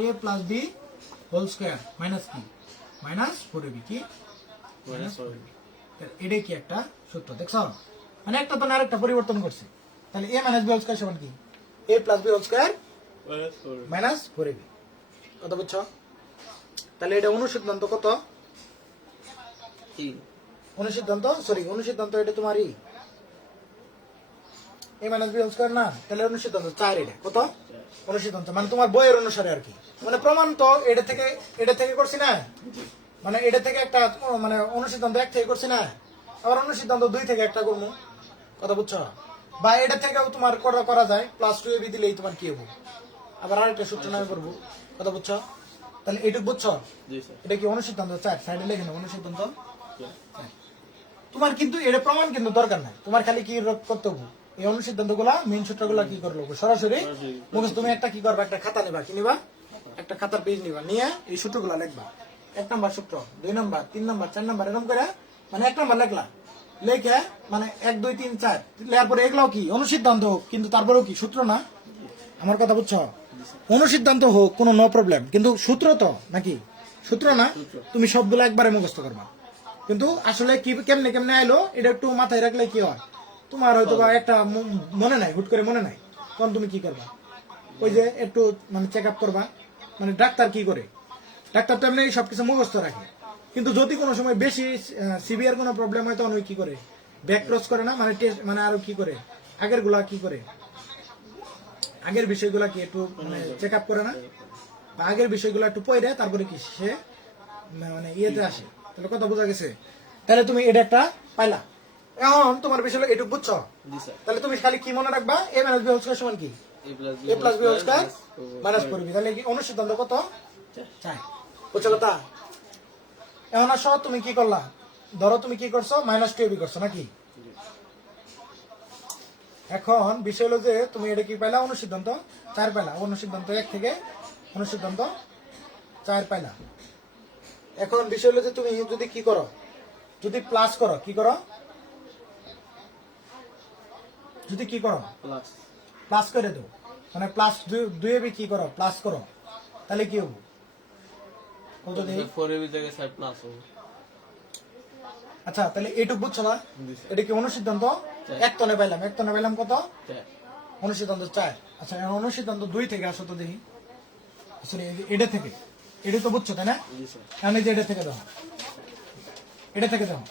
a plus b whole square minus কি, মাইনাস 4ab কি, মাইনাস 4ab। এটাই কি একটা সূত্র, দেখছো? মানে একটা তো আরেকটা পরিবর্তন করছে, তাহলে a minus b whole square সমান কি, a plus b whole square minus 4ab। Minus 4ab, কত বুঝছো? তাহলে এটা অনুসিদ্ধান্ত কত, 3। অনুসিদ্ধান্ত এটা তোমারই a minus b whole square না? তাহলে অনুসিদ্ধান্ত 4, এটা কত অনুসিদ্ধান্ত, মানে তোমার বইয়ের অনুসারে আর কি, মানে প্রমাণ তো এটা থেকে করছি না, মানে এটা থেকে একটা মানে অনুসিদ্ধান্ত 1 থেকে করছি না, আবার অনুসিদ্ধান্ত 2 থেকে একটা করবো, কথা বুঝছো? বা এটা থেকেও তোমার করা যায়, প্লাস 2ab দিলেই তোমার কি হবো, আবার আরেকটা সূত্র নামে করবো, কথা বুঝছো? তাহলে এইটুকু বুঝছো? জি স্যার। এটা কি অনুসিদ্ধান্ত 4, সাইডে লিখে নাও অনুসিদ্ধান্ত। Yeah. তোমার কিন্তু এটা প্রমাণ কিন্তু দরকার নাই, তোমার খালি কি কর্তব্য, এই অনুসিদ্ধান্ত গুলা মেইন সূত্রগুলা কি করলো সরাসরি মুখস্থ, তুমি একটা কি করবা, একটা খাতা নিবা, কি নিবা, একটা খাতার পেজ নিবা, নিয়ে এই সূত্রগুলা লিখবা, 1 নাম্বার সূত্র, 2 নাম্বার, 3 নাম্বার, 4 নাম্বার, এরকম করে, মানে 1 নাম্বার লিখলা, লেখে মানে 1 2 3 4 লেখার পরে এগুলাও কি অনুসিদ্ধান্ত হোক, কিন্তু তারপরেও কি সূত্র না, আমার কথা বুঝছো? অনুসিদ্ধান্ত হোক কোনো নো প্রবলেম, কিন্তু সূত্র তো নাকি, সূত্র না, তুমি সবগুলো একবারে মুখস্থ করবা, কিন্তু আসলে কি কেমনে কেমনে আইলো এটা একটু মাথায় রাখলে কি হয়, তোমার হয়তো বা একটা মনে নাই, হুট করে মনে নাই, তখন তুমি কি করবা, ওই যে একটু মানে চেক আপ করবা, মানে ডাক্তার কি করে, ডাক্তার তো এমনি সবকিছু মুখস্থ রাখে, কিন্তু যদি কোনো সময় বেশি সিভিয়ার কোনো প্রবলেম হয় তখন ওই কি করে, ব্যাক ক্রস করে না, মানে টেস্ট, মানে আরো কি করে, আগের গুলা কি করে, আগের বিষয়গুলো কি একটু মানে চেক আপ করে না, বা আগের বিষয়গুলো একটু পড়ে তারপরে কি সে মানে ইয়েতে আসে। তাহলে কথা বোঝা গেছে? তাহলে তুমি এটা একটা পাইলা। এখন তোমার বিষয় হলো এটুকু বুঝছো, জি স্যার তাহলে তুমি খালি কি মনে রাখবা, A minus B whole square সমান কি a A plus B whole square minus minus 4b। 4b। তাহলে কি অনুসিদ্ধান্ত কত 4, বুঝছো কথা? এখন আসো তুমি কি করলা, ধরো তুমি কি করছো মাইনাস 2ab করছো নাকি। এখন বিষয় হলো যে তুমি এটা কি পাইলা, অনুসিদ্ধান্ত 4 পাইলা, অনুসিদ্ধান্ত 1 থেকে অনুসিদ্ধান্ত 4 পাইলা। এখন বিষয় হলো যে তুমি যদি কি করো, যদি প্লাস করো, কি করো, যদি কি করো প্লাস প্লাস করে দাও, মানে প্লাস 2ab কি করো প্লাস করো, তাহলে কি হবে বলতো দেখি। 4ab থেকে স্যার প্লাস হবে। আচ্ছা তাহলে এইটুকু বুঝছো না, জি স্যার এটা কি অনুসিদ্ধান্ত 1 তনে পাইলাম, 1 তনে পাইলাম কত 4 অনুসিদ্ধান্ত 4। আচ্ছা এখন অনুসিদ্ধান্ত 2 থেকে আসো তো দেখি, সরি এটা থেকে, এটা তো বুঝছো তাই না, জি স্যার এখন এই যে এটা থেকে দাও, এটা থেকে দাও।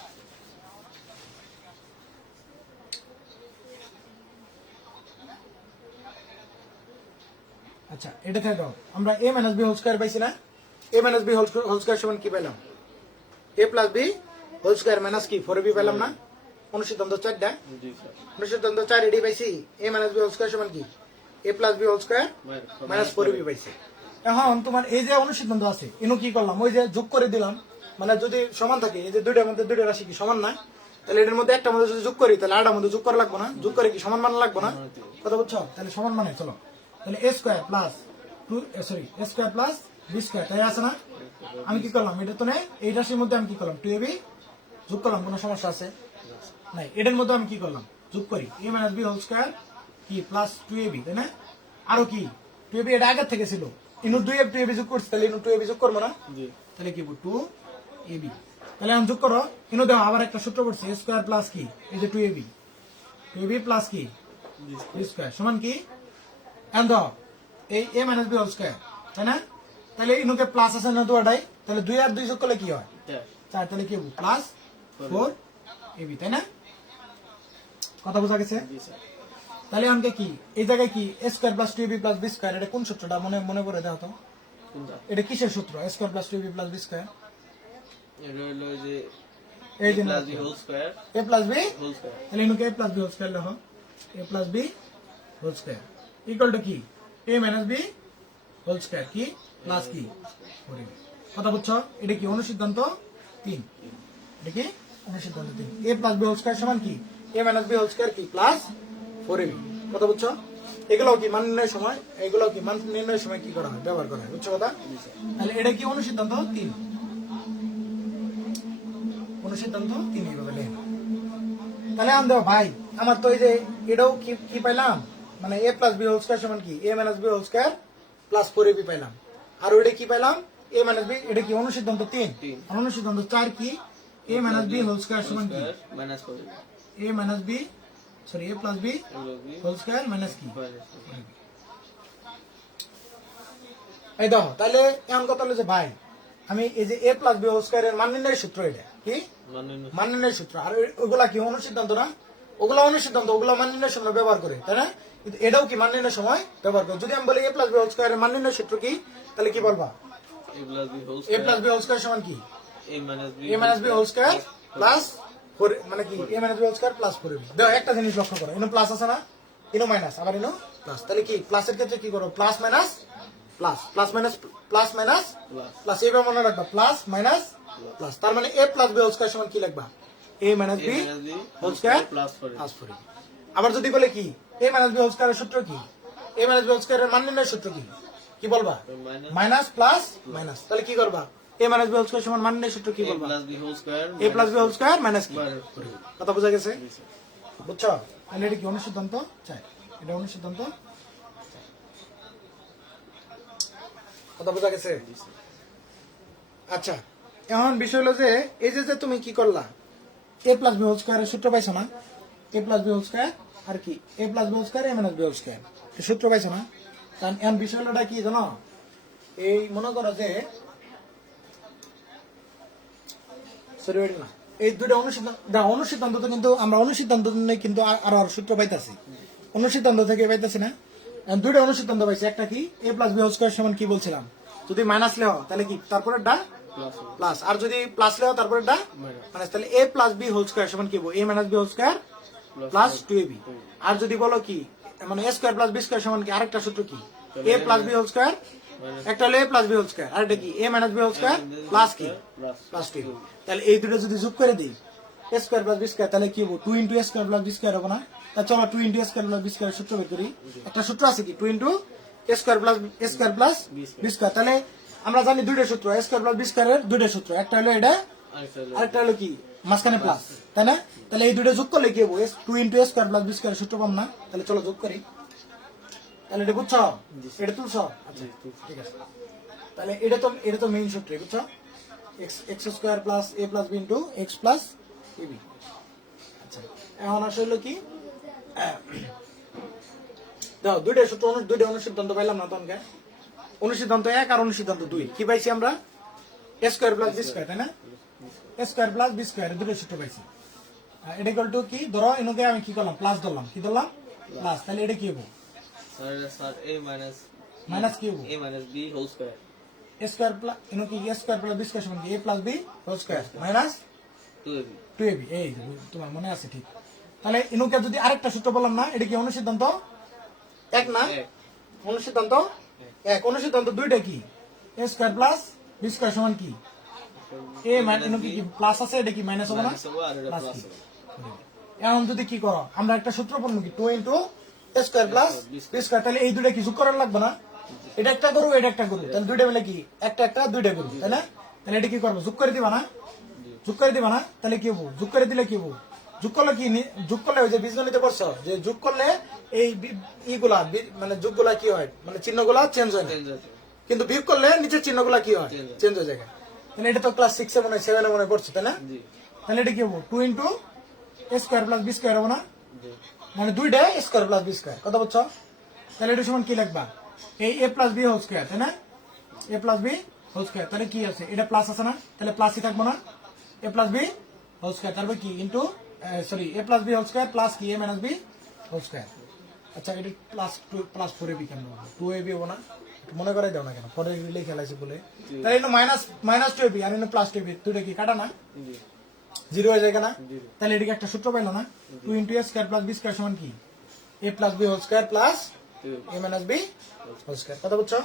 আচ্ছা এটা থেকে দাও, আমরা a minus B whole square পাইছি না, a minus B whole square সমান কি পেলাম, a plus B whole square minus কি 4b পেলাম না, অনুসিদ্ধান্ত 4টা, জি স্যার অনুসিদ্ধান্ত 4 এডি পাইছি, a minus B whole square সমান কি a plus B whole square minus 4b পাইছি। এখন তোমার এই যে অনুসিদ্ধান্ত আছে ইনো কি করলাম, ওই যে যোগ করে দিলাম, মানে যদি সমান থাকে, এই যে দুইটার মধ্যে দুইটা রাশি কি সমান না, তাহলে এটার মধ্যে একটা মধ্যে যদি যোগ করি তাহলে আরেকটার মধ্যে যোগ করা লাগবে না, যোগ করে কি সমান মান লাগবে না, কথা বুঝছো? তাহলে সমান মানে চলো, তাহলে a square plus 2 sorry a square plus b square তাই আছে না। আমি কি করলাম, এটা তো নেই, এই রাশির মধ্যে আমি কি করলাম 2ab যোগ করলাম, কোনো সমস্যা আছে নাই, এটার মধ্যে আমি কি করলাম যোগ করি a minus B whole square কি প্লাস 2ab তাই না, আরো কি 2ab এটা আগের থেকে ছিল, ইনু 2ab যোগ করছি, তাহলে ইনু 2ab যোগ করবো না, জি তাহলে কি 2ab, তাহলে আমি যোগ করো, ইনু দাও আবার একটা সূত্র পড়ছি a স্কয়ার প্লাস কি এই যে 2ab প্লাস কি জি b স্কয়ার সমান কি, এখন দাও এই a minus B whole square তাই না, তাহলে ইনুকে প্লাস আছে না দুটাই, তাহলে 2 আর 2 যোগ করলে কি হয় 4, তাহলে কি হবে প্লাস 4ab তাই না, কথা বোঝা গেছে? জি স্যার তাহলে অঙ্কে কি এই জায়গায় কি a square plus 2ab plus b square, এটা কোন সূত্রটা মনে মনে করে দাও তো, কোনটা এটা কিসের সূত্র a square plus 2ab plus b square, এটা হলো যে এই যে plus B whole square a plus b, whole square তাহলে ইনুকে a plus b whole square লেখো, a plus b whole square equal to কি a minus b whole square কি প্লাস কি 4ab, কথা বুঝছো? এটা কি অনুসিদ্ধান্ত 3, এটা কি অনুসিদ্ধান্ত 3, a plus b whole square সমান কি a minus b whole square কি প্লাস 4ab, কথা বুঝছো? এগুলো কি মান নির্ণয়ের সময়, এগুলো কি মান নির্ণয়ের সময় কি করা হয় ব্যবহার করা হয়, বুঝছো কথা? তাহলে এটা কি অনুসিদ্ধান্ত 3, অনুসিদ্ধান্ত 3 এগুলো লেখ। তাহলে আন দাও ভাই, আমার তো এই যে এটাও কি কি পাইলাম, মানে a plus B whole square সমান কি a minus B whole square plus 4ab পাইলাম, আর ওইটা কি পাইলাম a মাইনাস b, এটা কি অনুসিদ্ধান্ত 3, অনুসিদ্ধান্ত 4 কি a minus b whole square সমান কি minus 4 a minus b sorry a plus b whole square minus কি। এই দেখো তাহলে এমন কথা হলো যে ভাই আমি এই যে a প্লাস b হোল স্কয়ারের মান নির্ণয়ের সূত্র, এটা কি মান নির্ণয়ের সূত্র, আর ওগুলা কি অনুসিদ্ধান্ত না, ওগুলা অনুসিদ্ধান্ত, ওগুলা মান নির্ণয়ের সময় ব্যবহার করে তাই না, কিন্তু এটাও কি মান নির্ণয়ের সময় ব্যবহার করে। যদি আমি বলি a প্লাস b হোল স্কয়ারের মান নির্ণয়ের সূত্র কি, তাহলে কি বলবা a plus b whole square সমান কি a minus b whole square plus 4, মানে কি a minus b whole square plus 4ab। দেখো একটা জিনিস লক্ষ্য করো, ইনো প্লাস আছে না, ইনো মাইনাস, আবার ইনো প্লাস, তাহলে কি প্লাসের ক্ষেত্রে কি করো plus minus plus, plus minus plus minus plus, এইভাবে মনে রাখবা প্লাস মাইনাস প্লাস, তার মানে a plus b whole square সমান কি লিখবা a minus b whole square plus 4ab। আবার যদি বলে কি a মাইনাস b হোল স্কয়ারের সূত্র কি, a মাইনাস b হোল স্কয়ারের মান নির্ণয়ের সূত্র কি, কি বলবা মাইনাস প্লাস মাইনাস, তাহলে কি করবা a minus b whole square সমান মান নির্ণয়ের সূত্র কি বলবা a plus b whole square minus কি, কথা বোঝা গেছে? বুঝছো? তাহলে এটা কি অনুসিদ্ধান্ত 4, এটা অনুসিদ্ধান্ত, কথা বোঝা গেছে? আচ্ছা এখন বিষয় হলো যে এই যে তুমি কি করলা a প্লাস b হোল স্কয়ারের সূত্র পাইছো না, a plus b whole square আর কি a plus b whole square a minus b whole square এই সূত্র পাইছো না। কারণ এখন বিষয় হলোটা কি জানো, এই মনে করো যে সরি ওইটা না, এই দুইটা অনুসিদ্ধান্ত, অনুসিদ্ধান্ত তো কিন্তু আমরা অনুসিদ্ধান্ত কিন্তু আরো সূত্র পাইতাছি, অনুসিদ্ধান্ত থেকে পাইতাছি না, এখন দুইটা অনুসিদ্ধান্ত পাইছি, একটা কি a plus B whole square সমান কি বলছিলাম, যদি মাইনাস লেও তাহলে কি তারপরেরটা প্লাস প্লাস, আর যদি প্লাস লেও তারপরেরটা মাইনাস, তাহলে a plus B whole square সমান কি a minus B whole square plus 2ab। আর যদি বলো কি মানে a square plus B square সমান কি আরেকটা সূত্র কি a plus B whole square, একটা হলো a plus B whole square, আরেকটা কি a minus B whole square plus কি প্লাস 2ab। তাহলে এই দুটো যদি যোগ করে দিই a square plus B square, তাহলে কি হবে 2 into a square plus B square হবে না? তাহলে চলো 2 into a square plus B square সূত্র বের করি। একটা সূত্র আছে কি 2 into a square plus B square. তাহলে আমরা জানি দুইটা সূত্র এ স্কয়ার প্লাস বি স্কয়ারের দুইটা সূত্র, একটা হলো এটা আরেকটা হলো কি মাঝখানে প্লাস, তাই না? তাহলে এই দুটো যোগ করলে কি হবে 2 into a square plus B square সূত্র পাম না? তাহলে চলো যোগ করি। তাহলে এটা বুঝছো, এটা তুলছো? আচ্ছা ঠিক আছে, তাহলে এটা তো মেইন সূত্র বুঝছো, x square plus a plus B into x plus ab. আচ্ছা এখন আসলে কি দাও দুইটা সূত্র, দুইটা অনুসিদ্ধান্ত পাইলাম না তখনকে, অনুসিদ্ধান্ত 1 আর অনুসিদ্ধান্ত 2 কি পাইছি আমরা a square plus B square, তাই না? এ স্কয়ার প্লাস বি স্কয়ার দুটো সূত্র পাইছি। এটা ইকুয়াল টু কি ধরো এনকে আমি কি করলাম প্লাস ধরলাম, কি ধরলাম প্লাস, তাহলে এটা কি হবে স্যার a minus মাইনাস কি হবে a minus b whole square a square plus এনকে a square plus B square সমান কি a plus B whole square minus 2ab 2ab। এই যে তোমার মনে আছে ঠিক। তাহলে এনকে যদি আরেকটা সূত্র বললাম না, এটা কি অনুসিদ্ধান্ত 1 না? অনুসিদ্ধান্ত 1, অনুসিদ্ধান্ত 2টা কি a square plus B square সমান কি এ মাইনাস কি প্লাস আছে, এটা কি মাইনাস হবে না? minus হবে আর এটা প্লাস প্লাস কি হবে এখন যদি কি করো আমরা একটা সূত্র পড়বো কি 2 into a square plus B square, তাহলে এই দুটো কি যোগ করার লাগবে না? এটা একটা করবো এটা একটা করবো, তাহলে দুইটা মিলে কি একটা একটা দুইটা করবো, তাই না? তাহলে এটা কি করবো যোগ করে দিবা না? যোগ করে দিবা না? তাহলে কি হবো যোগ করে দিলে কি হবো, যোগ করলে কি যোগ করলে ওই যে বীজগণিতে করছো যে যোগ করলে এই ইগুলা মানে যোগগুলা কি হয় মানে চিহ্নগুলা চেঞ্জ হয় না, চেঞ্জ আছে কিন্তু বিয়োগ করলে নিচের চিহ্নগুলা কি হয় চেঞ্জ হয়ে যায়। তাহলে এটা তো ক্লাস 6 এ মনে হয় 7 এ মনে করছো, তাই না? জি তাহলে এটা কি হবো 2 into a square plus B square হবে না? জি মানে দুইটা এ স্কয়ার প্লাস বি স্কয়ার, কথা বুঝছো? তাহলে এটা সমান কি লিখবা এই এ প্লাস বি হোল স্কয়ার, তাই না? A plus B whole square, তাহলে কি আছে এটা প্লাস আছে না, তাহলে প্লাসই থাকবো না a plus B whole square, তারপর কি into sorry a plus B whole square plus কি a minus B whole square. আচ্ছা এটা প্লাস 4ab কেন 2ab হবে না? একটু মনে করাই দাও না কেন, পরে লিখে খেলাইছি বলে। তাহলে এটা মাইনাস 2ab আর এটা প্লাস 2ab, দুটো কি কাটা না জি জিরো হয়ে যায় না? জিরো তাহলে এদিকে একটা সূত্র পাইলো না 2 into a square plus B square সমান কি a plus B whole square plus a minus B whole square, কথা বুঝছো?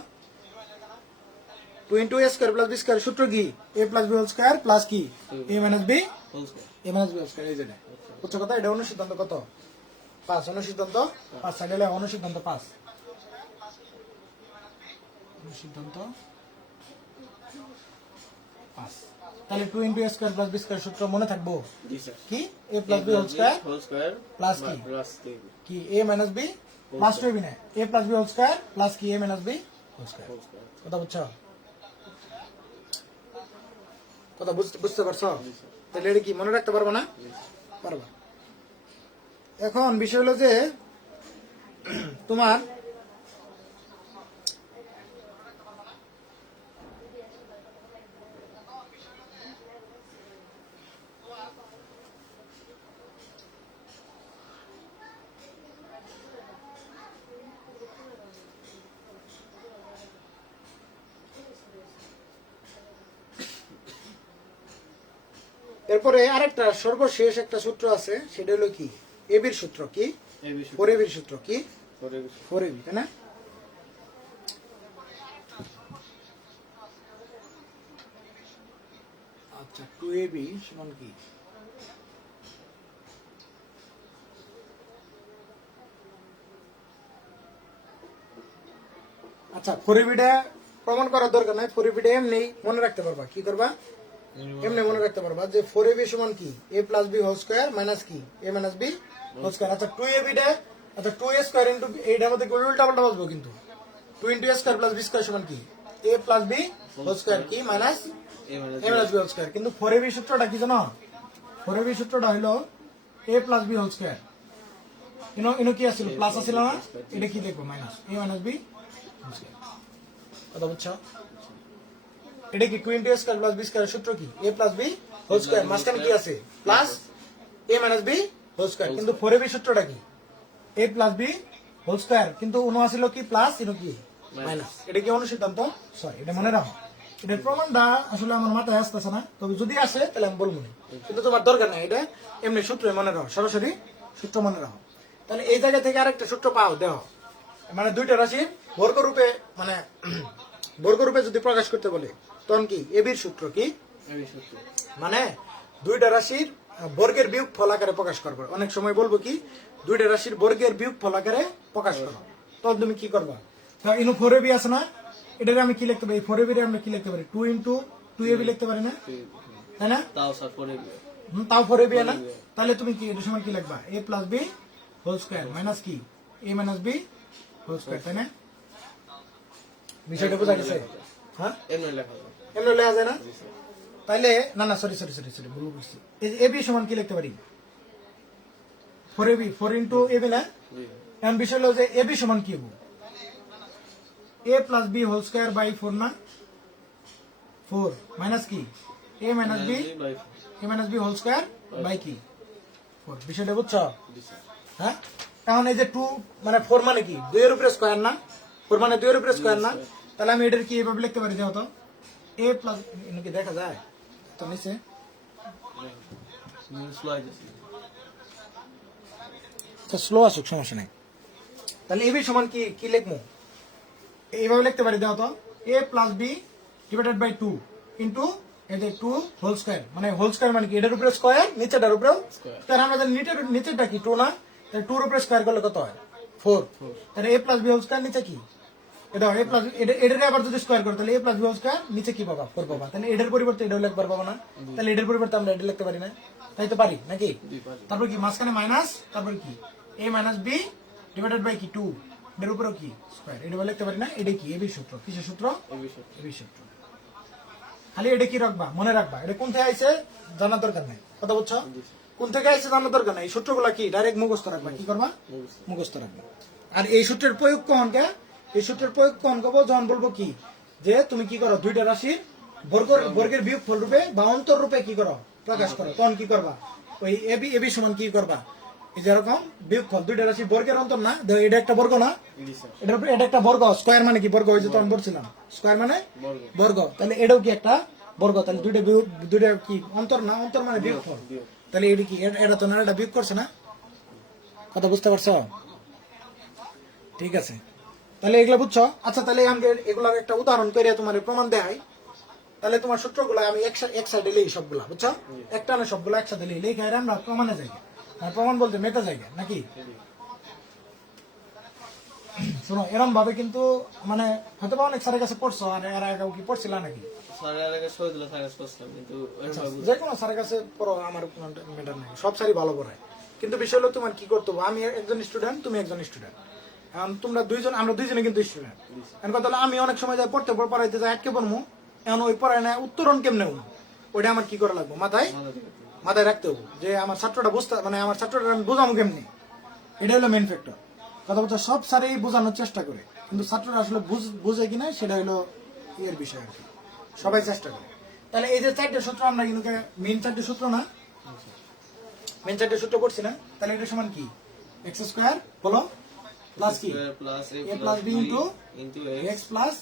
2 into a square plus B square সূত্র কি a plus B whole square plus কি a minus b whole square a minus B whole square, এই যেটা বুঝছো কথা? এটা অনুসিদ্ধান্ত কত 5, অনুসিদ্ধান্ত 5, সাইডে অনুসিদ্ধান্ত 5, অনুসিদ্ধান্ত 5। তাহলে 2 into a square plus B square সূত্র মনে থাকবো জি স্যার কি a plus B whole square whole square plus কি plus 2ab কি a minus B plus 2ab না a plus B whole square plus কি a minus B whole square, whole square কথা বুঝছো? কথা বুঝতে পারছো? তাহলে এটা কি মনে রাখতে পারবো না? পারবা। এখন বিষয় হলো যে তোমার এরপরে আরেকটা সর্বশেষ একটা সূত্র আছে, সেটা হলো কি এবির সূত্র, কি ab 4ab সূত্র, কি 4ab 4ab, তাই না? আচ্ছা 2ab সমান কি আচ্ছা 4ab টা প্রমাণ করার দরকার নাই, 4ab টা এমনি মনে রাখতে পারবা, কি করবা এমনি মনে রাখতে পারবা যে 4ab সমান কি a plus b whole square minus কি a minus b whole square. আচ্ছা 2ab টা আচ্ছা 2a স্কয়ার ইনটু এইটার মধ্যে কোন উল্টা পাল্টা বসবো, কিন্তু 2 into a square plus b square সমান কি a plus b whole square কি minus a minus a minus b whole square. কিন্তু 4ab সূত্রটা কি জানো, 4ab সূত্রটা হলো a plus b whole square, ইনো কি আছিল প্লাস আছিল না, এটা কি দেখবো minus a minus b whole square, কথা বুঝছো? এটা কি 2 into a square plus b square সূত্র কি a plus b whole square, মাঝখানে কি আছে plus a minus b whole square. কিন্তু 4ab সূত্রটা কি a plus b whole square, কিন্তু অনু ছিল কি প্লাস ইনো কি মাইনাস। এটা কি অনুসিদ্ধান্ত? সরি, এটা মনে রাখো। এটার প্রমাণটা আসলে আমার মাথায় আসতেছে না, তবে যদি আসে তাহলে আমি বলবো না, কিন্তু তোমার দরকার নাই। এটা এমনি সূত্র মনে রাখো, সরাসরি সূত্র মনে রাখো। তাহলে এই জায়গা থেকে আরেকটা সূত্র পাও, দেখো মানে দুইটা রাশির বর্গরূপে মানে বর্গরূপে যদি প্রকাশ করতে বলে তখন কি এবির সূত্র কি এই সূত্র মানে দুইটা রাশির বর্গের বিয়োগফল আকারে প্রকাশ করবে। অনেক সময় বলবো কি দুইটা রাশির বর্গের বিয়োগফল আকারে প্রকাশ করো, তখন তুমি কি করবা? ইনু 4ab আছে না, এটারে আমি কি লিখতে পারি? 4ab রে আমরা কি লিখতে পারি? 2 × 2ab লিখতে পারি না, তাই না? তাও স্যার পরে তাও 4ab না, তাহলে তুমি কি এটার সময় কি লিখবা? a + b whole square minus কি a - b হোল স্কয়ার, তাই না? বিষয়টা বোঝা গেছে? হ্যাঁ, এমনি লেখা যায়। এমনি লেখা যায় না? তাইলে না না সরি ভুল করছি। এই যে ab সমান কি লিখতে পারি? 4ab 4 × ab না। জি এখন বিষয় হলো যে ab সমান কি হবে? a + b whole square by 4 না, 4 মাইনাস কি a - b by a - b whole square by কি 4। বিষয়টা বুঝছো? জি স্যার। হ্যাঁ, এখন এই যে 2 মানে 4 মানে কি 2 এর উপরে স্কয়ার না, 4 মানে 2 এর উপরে স্কয়ার না, তাহলে আমি এটার কি এভাবে লিখতে পারি? দেখো তো a প্লাস কি দেখা যায় তো নিচে স্লো আইতেছে। তো স্লো আসুক, সমস্যা নেই। তাহলে ab সমান কি কি লিখবো? এইভাবে লিখতে পারি, দেখো তো a + b divided by 2 into এই যে 2 হোল স্কয়ার, মানে হোল স্কয়ার মানে কি এটার উপরে স্কয়ার নিচেটার উপরে স্কয়ার। আমরা জানি নিচেটা কি 2 না, তাহলে 2 এর উপরে স্কয়ার করলে কত হয়? 4। তাহলে a + b হোল স্কয়ার নিচে কি এটা a প্লাস এটারে আবার যদি স্কয়ার করো তাহলে a + b হোল স্কয়ার নিচে কি পাবা? 4 পাবা। তাহলে এটার পরিবর্তে এটাও লিখবার পাবো না, তাহলে এটার পরিবর্তে আমরা এটা লিখতে পারি না, তাই তো পারি নাকি? জি পারি। তারপর কি মাঝখানে মাইনাস, তারপর কি a - b ডিভাইডেড বাই কি 2 এর উপরেও কি স্কয়ার, এটা লিখতে পারি না। এটা কি এবি সূত্র, কিসের সূত্র? এই বিষয় এবি সূত্র। খালি এটা কি রাখবা, মনে রাখবা। এটা কোন থেকে আইছে জানার দরকার নাই, কথা বুঝছো? কোন থেকে আইছে জানার দরকার নাই। এই সূত্রগুলো কি ডাইরেক্ট মুখস্থ রাখবা। কি করবা? মুখস্থ রাখবা। আর এই সূত্রের প্রয়োগ কখন কে? এই সূত্রের প্রয়োগ কখন করবো? যখন বলবো কি যে তুমি কি করো দুইটা রাশির বর্গের বিয়োগফল রূপে বা অন্তর রূপে কি করো প্রকাশ করো, তখন কি করবা? ওই এবি সমান কি করবা? এই যেরকম বিয়োগফল দুইটা রাশির বর্গের অন্তর না, এটা একটা বর্গ না, জি স্যার। এটা একটা বর্গ। স্কয়ার মানে কি বর্গ, ওই যে তখন বলছিলাম স্কয়ার মানে বর্গ। বর্গ, তাহলে এটাও কি একটা বর্গ। তাহলে দুইটা কি অন্তর না, অন্তর মানে বিয়োগফল। তাহলে এটা কি এটা তো না, এটা বিয়োগ করছে না, কথা বুঝতে পারছো? ঠিক আছে, তাহলে এগুলো বুঝছো? আচ্ছা, তাহলে আমি এগুলার একটা উদাহরণ করে তোমার প্রমাণ দেখাই। তাহলে তোমার সূত্রগুলো আমি এক সাইডে লিখি সবগুলা, বুঝছো? একটা না সবগুলো একসাথে লিখে আমরা প্রমাণে যাই। আর প্রমাণ বলতে মেটা জায়গা নাকি? শোনো, এরকম ভাবে কিন্তু মানে হয়তো বা অনেক স্যারের কাছে পড়ছো, আর এর আগে কি পড়ছিলা নাকি? স্যারের আগে শহীদুল্লাহ স্যারের কাছে পড়ছিলাম, কিন্তু যে কোনো স্যারের কাছে পড়ো, আমার কোনো ম্যাটার নাই, সব স্যারই ভালো পড়ায়। কিন্তু বিষয় হলো তোমার কি করতে হবে, আমি একজন স্টুডেন্ট, তুমি একজন স্টুডেন্ট, এখন তোমরা দুইজন, আমরা দুইজনে কিন্তু স্টুডেন্ট। এখন কথা হলো আমি অনেক সময় যাই পড়তে পড়াইতে যাই আটকে পড়বো, এখন ওই পড়ায় না উত্তরণ কেমনে হবো, ওইটা আমার কি করা লাগবে, মাথায় রাখতে হবে যে আমার ছাত্রটা বুঝতে, মানে আমার ছাত্রটা আমি বোঝাবো কেমনি, এটা হলো মেন ফ্যাক্টর। কথা বলতে সব স্যারই বোঝানোর চেষ্টা করে, কিন্তু ছাত্ররা আসলে বুঝে কিনা সেটা হলো এর বিষয় আর কি, সবাই চেষ্টা করে। তাহলে এই যে চারটে সূত্র আমরা কিন্তু মেন চারটে সূত্র না, মেন চারটে সূত্র পড়ছি না, তাহলে এটা সমান কি এক্স স্কয়ার বলো প্লাস কি a plus b into x plus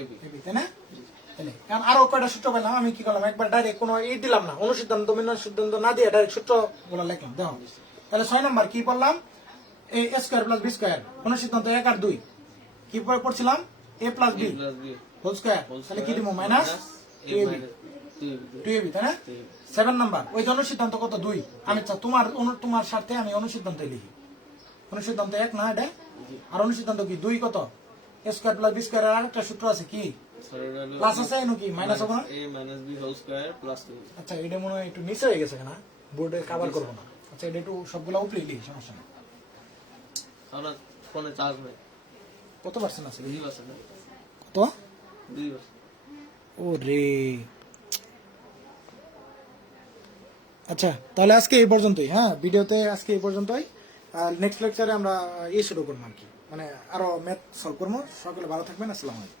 a b, তাই না? তাহলে এখন আরো কয়টা সূত্র পেলাম, আমি কি করলাম একবার ডাইরেক্ট কোনো দিলাম না, অনুসিদ্ধান্ত সিদ্ধান্ত না দিয়ে ডাইরেক্ট সূত্র গুলো লিখলাম। দেখো তাহলে 6 নম্বর কি পড়লাম, a square plus B square, অনুসিদ্ধান্ত 1 আর 2 কি পড়ছিলাম, a plus B whole square, তাহলে কি দিব মাইনাস 2ab, তাই না? 7 নাম্বার ওই যে অনুসিদ্ধান্ত কত 2, আমি তোমার স্বার্থে আমি অনুসিদ্ধান্ত লিখি, অনুসিদ্ধান্ত 1 না এটা, আর অনুসিদ্ধান্ত কি 2 কত a square plus B square, আর একটা সূত্র আছে কি প্লাস আছে নাকি মাইনাস হবে না, a - b whole square plus 2। আচ্ছা এটা মনে হয় একটু নিচে হয়ে গেছে না, বোর্ডে কভার করব না। আচ্ছা এটা একটু সবগুলা উপরে লিখি, সমস্যা নেই। আমরা ফোনে চার্জ নেই, কত পার্সেন্ট আছে? 2%। কত? 2%। ওরে আচ্ছা, তাহলে আজকে এই পর্যন্তই। হ্যাঁ, ভিডিওতে আজকে এই পর্যন্তই। আর নেক্সট লেকচারে আমরা শুরু করবো আর কি, মানে আরো ম্যাথ সলভ করবো। সকলে ভালো থাকবেন, আসসালামু আলাইকুম।